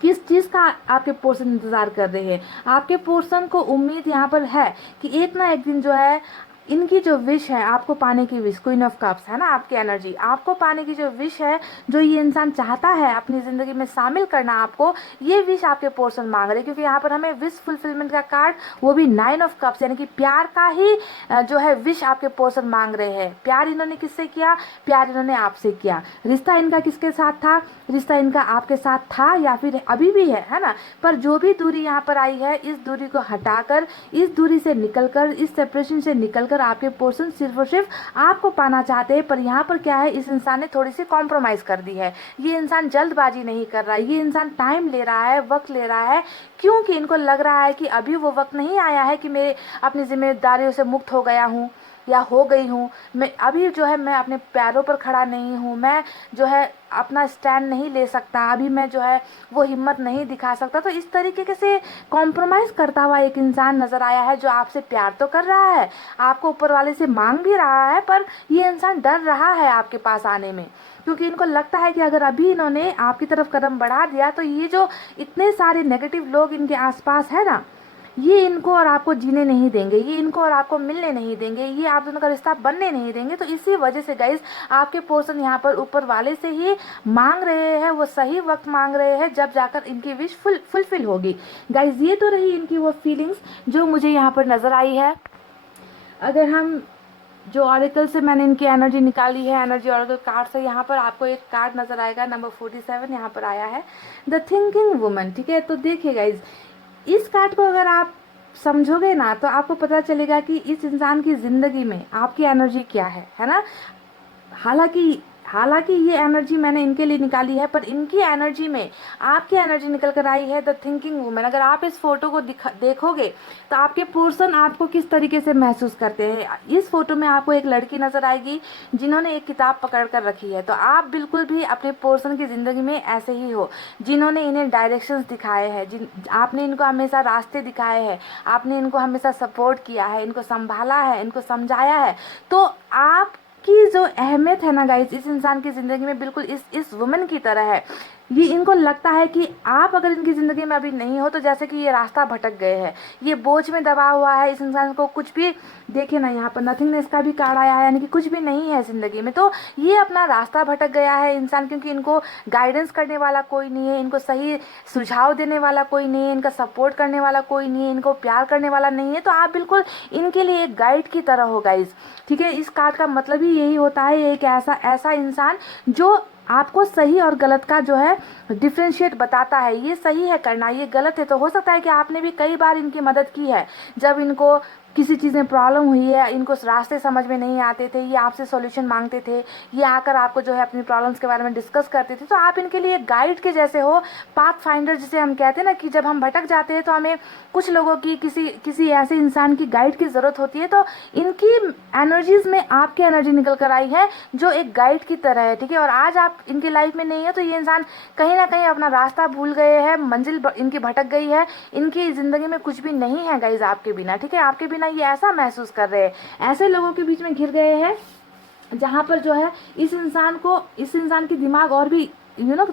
किस चीज़ का आपके पोर्शन इंतजार कर रहे हैं। आपके पोर्शन को उम्मीद यहाँ पर है कि एक ना एक दिन जो है इनकी जो विश है आपको पाने की विश, क्वीन ऑफ कप्स है ना, आपकी एनर्जी आपको पाने की जो विश है, जो ये इंसान चाहता है अपनी ज़िंदगी में शामिल करना आपको, ये विश आपके पोर्शन मांग रहे हैं। क्योंकि यहाँ पर हमें विश फुलफिलमेंट का कार्ड, वो भी 9 ऑफ कप्स, यानी कि प्यार का ही जो है विश आपके पोर्शन मांग रहे हैं। प्यार इन्होंने किससे किया, प्यार इन्होंने आपसे किया। रिश्ता इनका किसके साथ था, रिश्ता इनका आपके साथ था या फिर अभी भी है ना। पर जो भी दूरी यहाँ पर आई है, इस दूरी को हटाकर, इस दूरी से निकलकर, इस सेपरेशन से निकलकर आपके पोर्शन सिर्फ और सिर्फ आपको पाना चाहते हैं। पर यहाँ पर क्या है, इस इंसान ने थोड़ी सी कॉम्प्रोमाइज़ कर दी है। ये इंसान जल्दबाजी नहीं कर रहा है, ये इंसान टाइम ले रहा है, वक्त ले रहा है, क्योंकि इनको लग रहा है कि अभी वो वक्त नहीं आया है कि मैं अपनी जिम्मेदारियों से मुक्त हो गया हूँ या हो गई हूँ। मैं अभी जो है मैं अपने पैरों पर खड़ा नहीं हूँ, मैं जो है अपना स्टैंड नहीं ले सकता, अभी मैं जो है वो हिम्मत नहीं दिखा सकता। तो इस तरीके से कॉम्प्रोमाइज़ करता हुआ एक इंसान नज़र आया है, जो आपसे प्यार तो कर रहा है, आपको ऊपर वाले से मांग भी रहा है, पर ये इंसान डर रहा है आपके पास आने में। क्योंकि इनको लगता है कि अगर अभी इन्होंने आपकी तरफ कदम बढ़ा दिया तो ये जो इतने सारे नेगेटिव लोग इनके आसपास है ना, ये इनको और आपको जीने नहीं देंगे, ये इनको और आपको मिलने नहीं देंगे, ये आप दोनों का रिश्ता बनने नहीं देंगे। तो इसी वजह से गाइस आपके पर्सन यहाँ पर ऊपर वाले से ही मांग रहे हैं, वो सही वक्त मांग रहे हैं जब जाकर इनकी विश फुलफिल होगी। गाइस ये तो रही इनकी वो फीलिंग्स जो मुझे यहाँ पर नज़र आई है। अगर हम जो ऑरिकल से मैंने इनकी एनर्जी निकाली है, एनर्जी ऑरिकल कार्ड से, यहाँ पर आपको एक कार्ड नज़र आएगा नंबर 47 यहाँ पर आया है, द थिंकिंग वुमन। ठीक है, तो देखिए गाइज इस कार्ड को अगर आप समझोगे ना तो आपको पता चलेगा कि इस इंसान की ज़िंदगी में आपकी एनर्जी क्या है ना। हालांकि ये एनर्जी मैंने इनके लिए निकाली है, पर इनकी एनर्जी में आपकी एनर्जी निकल कर आई है द थिंकिंग वुमन। अगर आप इस फोटो को देखोगे तो आपके पर्सन आपको किस तरीके से महसूस करते हैं। इस फोटो में आपको एक लड़की नज़र आएगी जिन्होंने एक किताब पकड़ कर रखी है। तो आप बिल्कुल भी अपने पर्सन की ज़िंदगी में ऐसे ही हो, जिन्होंने इन्हें डायरेक्शंस दिखाए हैं, आपने इनको हमेशा रास्ते दिखाए हैं, आपने इनको हमेशा सपोर्ट किया है, इनको संभाला है, इनको समझाया है। तो आप की जो अहमियत है ना गाइस इस इंसान की ज़िंदगी में बिल्कुल इस वुमेन की तरह है। ये इनको लगता है कि आप अगर इनकी ज़िंदगी में अभी नहीं हो तो जैसे कि ये रास्ता भटक गए हैं, ये बोझ में दबा हुआ है। इस इंसान को कुछ भी, देखिए ना यहाँ पर नथिंगनेस का भी कार्ड आया है, यानी कि कुछ भी नहीं है ज़िंदगी में। तो ये अपना रास्ता भटक गया है इंसान, क्योंकि इनको गाइडेंस करने वाला कोई नहीं है, इनको सही सुझाव देने वाला कोई नहीं है, इनका सपोर्ट करने वाला कोई नहीं है, इनको प्यार करने वाला नहीं है। तो आप बिल्कुल इनके लिए एक गाइड की तरह हो गाइज। ठीक है, इस कार्ड का मतलब ही यही होता है, एक ऐसा इंसान जो आपको सही और गलत का जो है डिफ्रेंशिएट बताता है। ये सही है करना, ये गलत है। तो हो सकता है कि आपने भी कई बार इनकी मदद की है, जब इनको किसी चीज़ में प्रॉब्लम हुई है, इनको रास्ते समझ में नहीं आते थे, ये आपसे सॉल्यूशन मांगते थे, ये आकर आपको जो है अपनी प्रॉब्लम्स के बारे में डिस्कस करते थे। तो आप इनके लिए गाइड के जैसे हो, पाथ फाइंडर जिसे हम कहते हैं ना, कि जब हम भटक जाते हैं तो हमें कुछ लोगों की, किसी ऐसे इंसान की गाइड की ज़रूरत होती है। तो इनकी एनर्जीज में आपकी एनर्जी निकल कर आई है जो एक गाइड की तरह है। ठीक है, और आज आप इनकी लाइफ में नहीं है तो ये इंसान कहीं ना कहीं अपना रास्ता भूल गए हैं, मंजिल इनकी भटक गई है, इनकी ज़िंदगी में कुछ भी नहीं है गाइज आपके बिना। ठीक है, आपके बिना ये ऐसा महसूस कर रहे हैं, ऐसे लोगों के बीच में घिर गए हैं जहाँ पर जो है इस इंसान की दिमाग और भी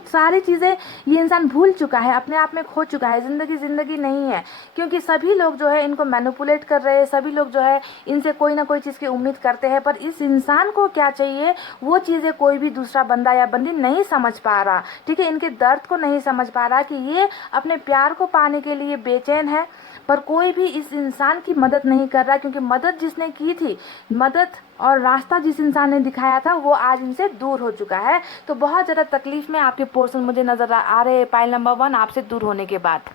सारी चीज़ें ये इंसान भूल चुका है, अपने आप में खो चुका है। ज़िंदगी नहीं है, क्योंकि सभी लोग जो है इनको मैनिपुलेट कर रहे हैं, सभी लोग जो है इनसे कोई ना कोई चीज़ की उम्मीद करते हैं, पर इस इंसान को क्या चाहिए वो चीज़ें कोई भी दूसरा बंदा या बंदी नहीं समझ पा रहा। ठीक है, इनके दर्द को नहीं समझ पा रहा कि ये अपने प्यार को पाने के लिए बेचैन है, पर कोई भी इस इंसान की मदद नहीं कर रहा, क्योंकि मदद जिसने की थी, मदद और रास्ता जिस इंसान ने दिखाया था, वो आज इनसे दूर हो चुका है। तो बहुत ज़्यादा तकलीफ में आपके पोर्शन मुझे नज़र आ रहे हैं पाइल नंबर 1 आपसे दूर होने के बाद।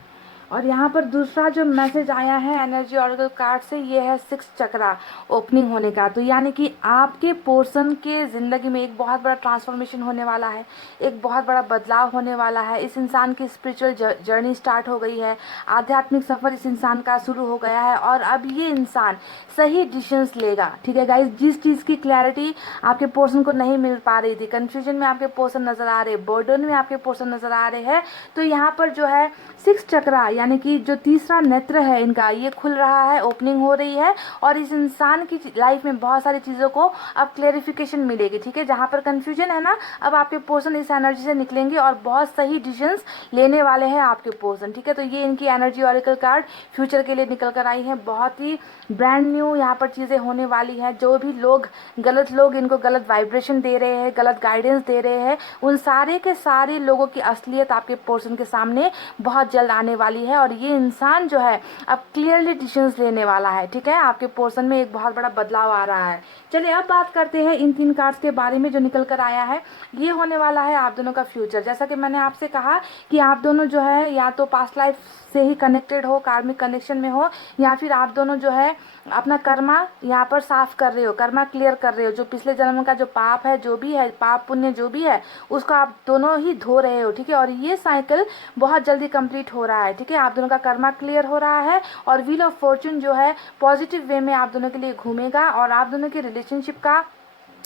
और यहाँ पर दूसरा जो मैसेज आया है एनर्जी ऑरेकल कार्ड से, ये है 6 चक्रा ओपनिंग होने का। तो यानी कि आपके पोर्शन के ज़िंदगी में एक बहुत बड़ा ट्रांसफॉर्मेशन होने वाला है, एक बहुत बड़ा बदलाव होने वाला है। इस इंसान की स्पिरिचुअल जर्नी स्टार्ट हो गई है, आध्यात्मिक सफ़र इस इंसान का शुरू हो गया है, और अब ये इंसान सही डिसीजंस लेगा। ठीक है गाइज, जिस चीज़ की क्लैरिटी आपके पोर्शन को नहीं मिल पा रही थी, कन्फ्यूजन में आपके पोर्शन नज़र आ रहे, बर्डन में आपके पोर्शन नज़र आ रहे हैं, तो यहाँ पर जो है 6 चक्रा यानी कि जो तीसरा नेत्र है इनका, ये खुल रहा है, ओपनिंग हो रही है, और इस इंसान की लाइफ में बहुत सारी चीज़ों को अब क्लेरिफिकेशन मिलेगी। ठीक है, जहाँ पर कंफ्यूजन है ना, अब आपके पोर्शन इस एनर्जी से निकलेंगे और बहुत सही डिसीजंस लेने वाले हैं आपके पोर्शन। ठीक है, तो ये इनकी एनर्जी ऑरेकल कार्ड फ्यूचर के लिए निकल कर आई है। बहुत ही ब्रांड न्यू यहाँ पर चीज़ें होने वाली हैं। जो भी लोग गलत लोग इनको गलत वाइब्रेशन दे रहे हैं, गलत गाइडेंस दे रहे हैं, उन सारे के सारे लोगों की असलियत आपके पोर्शन के सामने बहुत जल्द आने वाली है, और ये इंसान जो है अब क्लियरली डिसीजंस लेने वाला है। ठीक है, आपके पोर्शन में एक बहुत बड़ा बदलाव आ रहा है। चलिए अब बात करते हैं इन 3 कार्ड्स के बारे में जो निकल कर आया है। ये होने वाला है आप दोनों का फ्यूचर। जैसा कि मैंने आपसे कहा कि आप दोनों जो है या तो पास्ट लाइफ से ही कनेक्टेड हो, कार्मिक कनेक्शन में हो, या फिर आप दोनों जो है अपना कर्मा यहाँ पर साफ कर रहे हो, कर्मा क्लियर कर रहे हो। जो पिछले जन्म का जो पाप है, जो भी है पाप पुण्य जो भी है, उसको आप दोनों ही धो रहे हो। ठीक है, और ये साइकिल बहुत जल्दी कंप्लीट हो रहा है। ठीक है, आप दोनों का कर्मा क्लियर हो रहा है, और व्हील ऑफ फॉर्चून जो है पॉजिटिव वे में आप दोनों के लिए घूमेगा, और आप दोनों के रिलेशनशिप का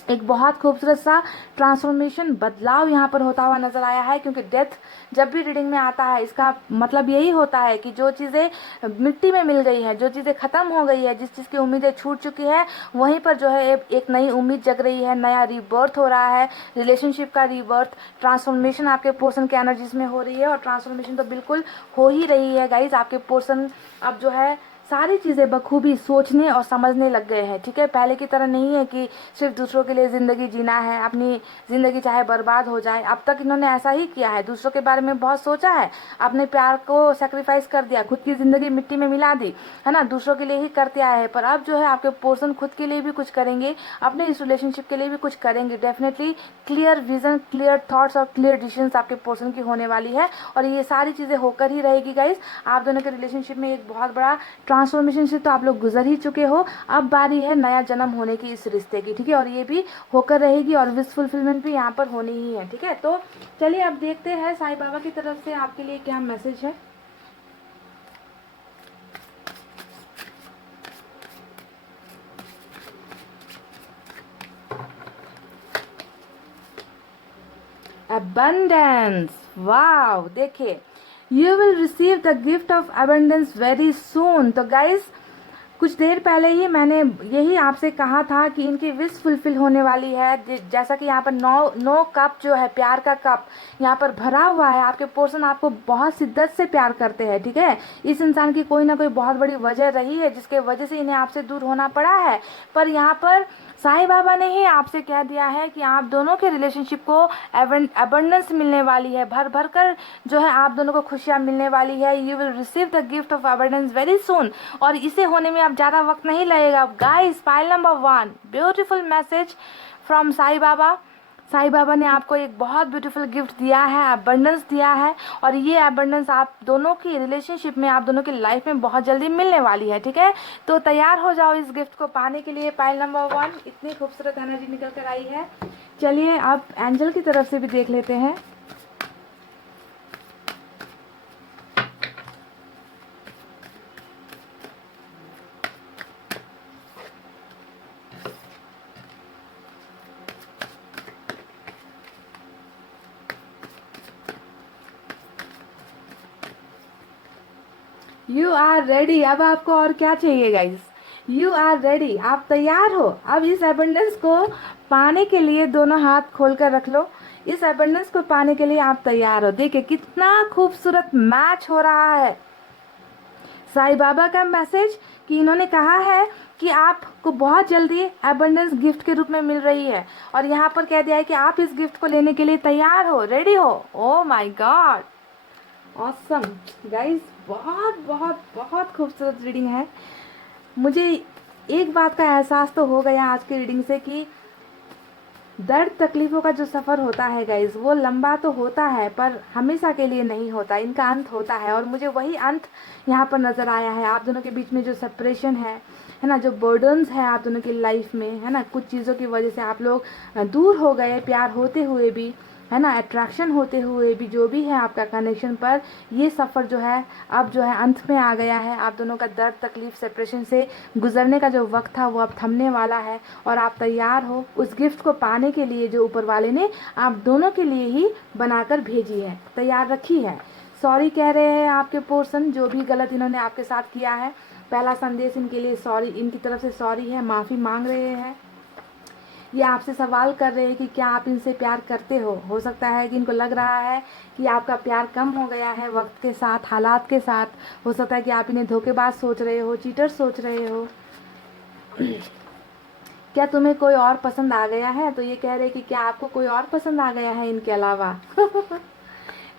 एक बहुत खूबसूरत सा ट्रांसफॉर्मेशन बदलाव यहाँ पर होता हुआ नजर आया है। क्योंकि डेथ जब भी रीडिंग में आता है, इसका मतलब यही होता है कि जो चीज़ें मिट्टी में मिल गई है, जो चीज़ें ख़त्म हो गई है, जिस चीज़ की उम्मीदें छूट चुकी है, वहीं पर जो है एक नई उम्मीद जग रही है, नया रीबर्थ हो रहा है, रिलेशनशिप का रीबर्थ, ट्रांसफॉर्मेशन आपके पोर्शन के एनर्जीज में हो रही है। और ट्रांसफॉर्मेशन तो बिल्कुल हो ही रही है गाइज। आपके पोर्शन अब जो है सारी चीज़ें बखूबी सोचने और समझने लग गए हैं। ठीक है, पहले की तरह नहीं है कि सिर्फ दूसरों के लिए ज़िंदगी जीना है, अपनी ज़िंदगी चाहे बर्बाद हो जाए। अब तक इन्होंने ऐसा ही किया है, दूसरों के बारे में बहुत सोचा है, अपने प्यार को सेक्रीफाइस कर दिया, खुद की ज़िंदगी मिट्टी में मिला दी, है ना, दूसरों के लिए ही करते आए हैं। पर अब जो है आपके पोर्शन खुद के लिए भी कुछ करेंगे, अपने इस रिलेशनशिप के लिए भी कुछ करेंगे। Definitely clear vision, clear thoughts और क्लियर डिसीजंस आपके पोर्शन की होने वाली है, और ये सारी चीज़ें होकर ही रहेगी गाइज। आप दोनों के रिलेशनशिप में एक बहुत बड़ा ट्रांसफॉर्मेशन से तो आप लोग गुजर ही चुके हो, अब बारी है नया जन्म होने की इस रिश्ते की। ठीक है, और ये भी होकर रहेगी, और विश फुलफिलमेंट भी यहाँ पर होनी ही है। ठीक है, तो चलिए अब देखते हैं साईं बाबा की तरफ से आपके लिए क्या मैसेज है। Abundance, वाव, देखिए, you will receive the gift of abundance very soon। तो गाइज कुछ देर पहले ही मैंने यही आपसे कहा था कि इनकी विश फुलफिल होने वाली है। जैसा कि यहाँ पर नौ कप जो है, प्यार का कप यहाँ पर भरा हुआ है। आपके पोर्शन आपको बहुत शिद्दत से प्यार करते हैं। ठीक है, इस इंसान की कोई ना कोई बहुत बड़ी वजह रही है जिसके वजह से इन्हें आपसे दूर होना पड़ा है, पर यहाँ पर साईं बाबा ने ही आपसे कह दिया है कि आप दोनों के रिलेशनशिप को अबंडेंस मिलने वाली है, भर भर कर जो है आप दोनों को खुशियाँ मिलने वाली है। You will receive the gift of abundance very soon, और इसे होने में अब ज़्यादा वक्त नहीं लगेगा guys. Pile number 1, beautiful message from Sai Baba. Sai Baba ने आपको एक बहुत ब्यूटीफुल गिफ्ट दिया है, अबंडेंस दिया है, और ये अबंडेंस आप दोनों की रिलेशनशिप में, आप दोनों की लाइफ में बहुत जल्दी मिलने वाली है। ठीक है, तो तैयार हो जाओ इस गिफ्ट को पाने के लिए। पाइल नंबर 1, इतनी खूबसूरत एनर्जी निकल कर आई है। चलिए अब एंजल की तरफ से भी देख लेते हैं। You are ready. अब आपको और क्या चाहिए गाइस, यू आर रेडी, आप तैयार हो अब इस एबंडेंस को पाने के लिए दोनों हाथ खोल कर रख लो। इस एबंडेंस को पाने के लिए आप तैयार हो। देखिए कितना खूबसूरत मैच हो रहा है। साईं बाबा का मैसेज कि इन्होंने कहा है कि आपको बहुत जल्दी एबंडेंस गिफ्ट के रूप में मिल रही है, और यहाँ पर कह दिया है कि आप इस गिफ्ट को लेने के लिए तैयार हो, रेडी हो। Oh my God, awesome guys, बहुत बहुत बहुत खूबसूरत रीडिंग है। मुझे एक बात का एहसास तो हो गया आज की रीडिंग से कि दर्द तकलीफ़ों का जो सफ़र होता है गाइज, वो लंबा तो होता है पर हमेशा के लिए नहीं होता, इनका अंत होता है। और मुझे वही अंत यहाँ पर नज़र आया है। आप दोनों के बीच में जो सेपरेशन है ना, जो बर्डन्स है आप दोनों की लाइफ में, है ना, कुछ चीज़ों की वजह से आप लोग दूर हो गए, प्यार होते हुए भी, है ना, अट्रैक्शन होते हुए भी, जो भी है आपका कनेक्शन, पर ये सफ़र जो है अब जो है अंत में आ गया है। आप दोनों का दर्द तकलीफ सेपरेशन से गुजरने का जो वक्त था वो अब थमने वाला है, और आप तैयार हो उस गिफ्ट को पाने के लिए जो ऊपर वाले ने आप दोनों के लिए ही बनाकर भेजी है, तैयार रखी है। सॉरी कह रहे हैं आपके पर्सन, जो भी गलत इन्होंने आपके साथ किया है। पहला संदेश इनके लिए सॉरी, इनकी तरफ से सॉरी है, माफ़ी मांग रहे हैं। ये आपसे सवाल कर रहे हैं कि क्या आप इनसे प्यार करते हो सकता है कि इनको लग रहा है कि आपका प्यार कम हो गया है वक्त के साथ, हालात के साथ। हो सकता है कि आप इन्हें धोखेबाज सोच रहे हो, चीटर सोच रहे हो। क्या तुम्हें कोई और पसंद आ गया है? तो ये कह रहे हैं कि क्या आपको कोई और पसंद आ गया है इनके अलावा?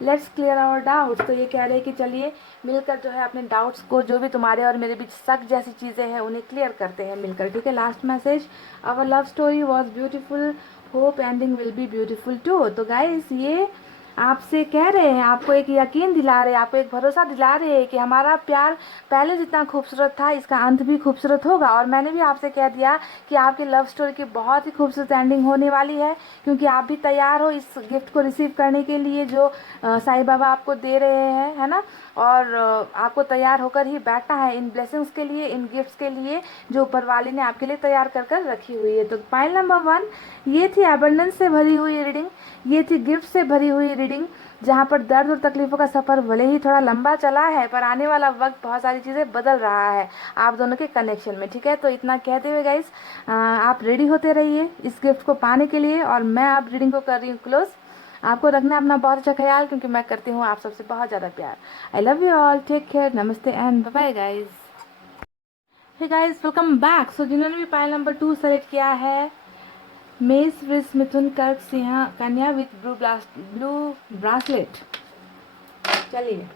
Let's clear our doubts. तो ये कह रहे हैं कि चलिए मिलकर जो है अपने डाउट्स को, जो भी तुम्हारे और मेरे बीच शक जैसी चीज़ें हैं, उन्हें क्लियर करते हैं मिलकर, ठीक है। Last message, our love story was beautiful, hope ending will be beautiful too. तो गाइस ये आपसे कह रहे हैं, आपको एक यकीन दिला रहे हैं, आपको एक भरोसा दिला रहे हैं कि हमारा प्यार पहले जितना खूबसूरत था इसका अंत भी खूबसूरत होगा। और मैंने भी आपसे कह दिया कि आपकी लव स्टोरी की बहुत ही खूबसूरत एंडिंग होने वाली है, क्योंकि आप भी तैयार हो इस गिफ्ट को रिसीव करने के लिए जो साईं बाबा आपको दे रहे हैं, है ना। और आपको तैयार होकर ही बैठना है इन ब्लेसिंग्स के लिए, इन गिफ्ट्स के लिए जो ऊपर वाले ने आपके लिए तैयार कर कर रखी हुई है। तो पाइल नंबर 1 ये थी एबंडेंस से भरी हुई रीडिंग, ये थी गिफ्ट से भरी हुई रीडिंग, जहाँ पर दर्द और तकलीफों का सफ़र भले ही थोड़ा लंबा चला है, पर आने वाला वक्त बहुत सारी चीज़ें बदल रहा है आप दोनों के कनेक्शन में, ठीक है। तो इतना कहते हुए गाइस आप रेडी होते रहिए इस गिफ्ट को पाने के लिए, और मैं आप रीडिंग को कर रही हूँ क्लोज। आपको रखना अपना बहुत अच्छा ख्याल, क्योंकि मैं करती हूँ आप सबसे बहुत ज़्यादा प्यार। I love you all, take care, नमस्ते and bye bye guys. Hey guys welcome back. So जिन्होंने भी पाइल नंबर 2 सेलेक्ट किया है, मेष वृष मिथुन कर्क सिंह कन्या विथ ब्लू ब्रासलेट, चलिए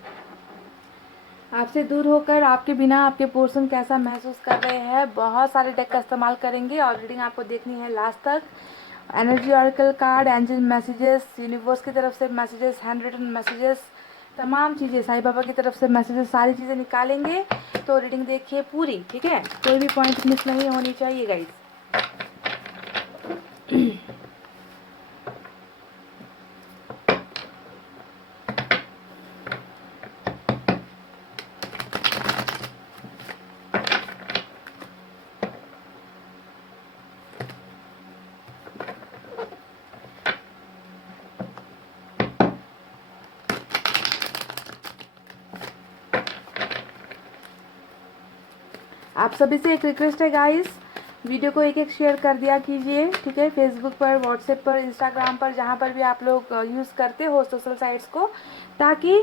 आपसे दूर होकर आपके बिना आपके पोर्शन कैसा महसूस कर रहे हैं। बहुत सारे डेक का इस्तेमाल करेंगे और रीडिंग आपको देखनी है लास्ट तक। Energy oracle card, angel messages, universe की तरफ से मैसेजेस, हैंड रिटन मैसेजेस, तमाम चीज़ें, साईं बाबा की तरफ से मैसेजेस, सारी चीज़ें निकालेंगे। तो रीडिंग देखिए पूरी, ठीक है, कोई भी पॉइंट मिस नहीं होनी चाहिए गाइस। आप सभी से एक रिक्वेस्ट है गाइस, वीडियो को एक शेयर कर दिया कीजिए, ठीक है, फेसबुक पर, व्हाट्सएप पर, इंस्टाग्राम पर, जहाँ पर भी आप लोग यूज़ करते हो सोशल साइट्स को, ताकि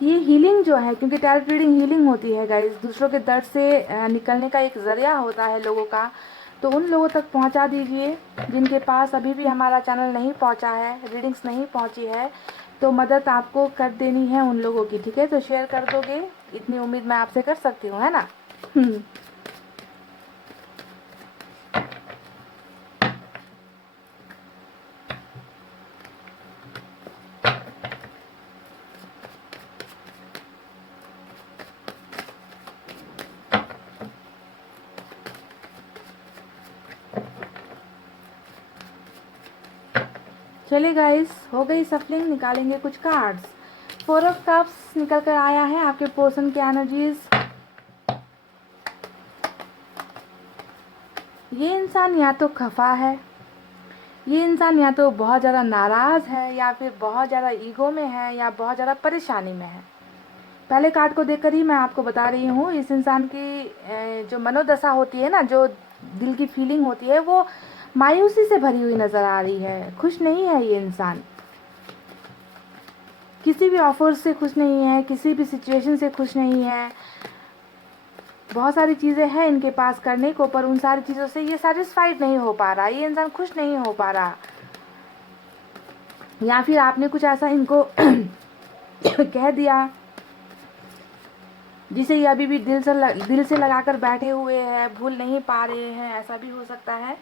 ये हीलिंग जो है, क्योंकि टैरोट रीडिंग हीलिंग होती है गाइस, दूसरों के दर्द से निकलने का एक ज़रिया होता है लोगों का, तो उन लोगों तक पहुंचा दीजिए जिनके पास अभी भी हमारा चैनल नहीं पहुंचा है, रीडिंग्स नहीं पहुंची है, तो मदद आपको कर देनी है उन लोगों की, ठीक है। तो शेयर कर दोगे, इतनी उम्मीद मैं आपसे कर सकती हूँ, है ना। चलिए गाइस, हो गई सफलिंग, निकालेंगे कुछ कार्ड्स। 4 ऑफ कप्स निकल कर आया है आपके पर्सन की एनर्जीज। ये इंसान या तो खफा है, ये इंसान या तो बहुत ज़्यादा नाराज़ है, या फिर बहुत ज़्यादा ईगो में है, या बहुत ज़्यादा परेशानी में है। पहले कार्ड को देखकर ही मैं आपको बता रही हूँ, इस इंसान की जो मनोदशा होती है ना, जो दिल की फीलिंग होती है, वो मायूसी से भरी हुई नज़र आ रही है, खुश नहीं है ये इंसान, किसी भी ऑफर से खुश नहीं है, किसी भी सिचुएशन से खुश नहीं है। बहुत सारी चीज़ें हैं इनके पास करने को, पर उन सारी चीज़ों से ये सेटिस्फाइड नहीं हो पा रहा, ये इंसान खुश नहीं हो पा रहा। या फिर आपने कुछ ऐसा इनको कह दिया जिसे ये अभी भी दिल से लगा कर बैठे हुए हैं, भूल नहीं पा रहे हैं, ऐसा भी हो सकता है।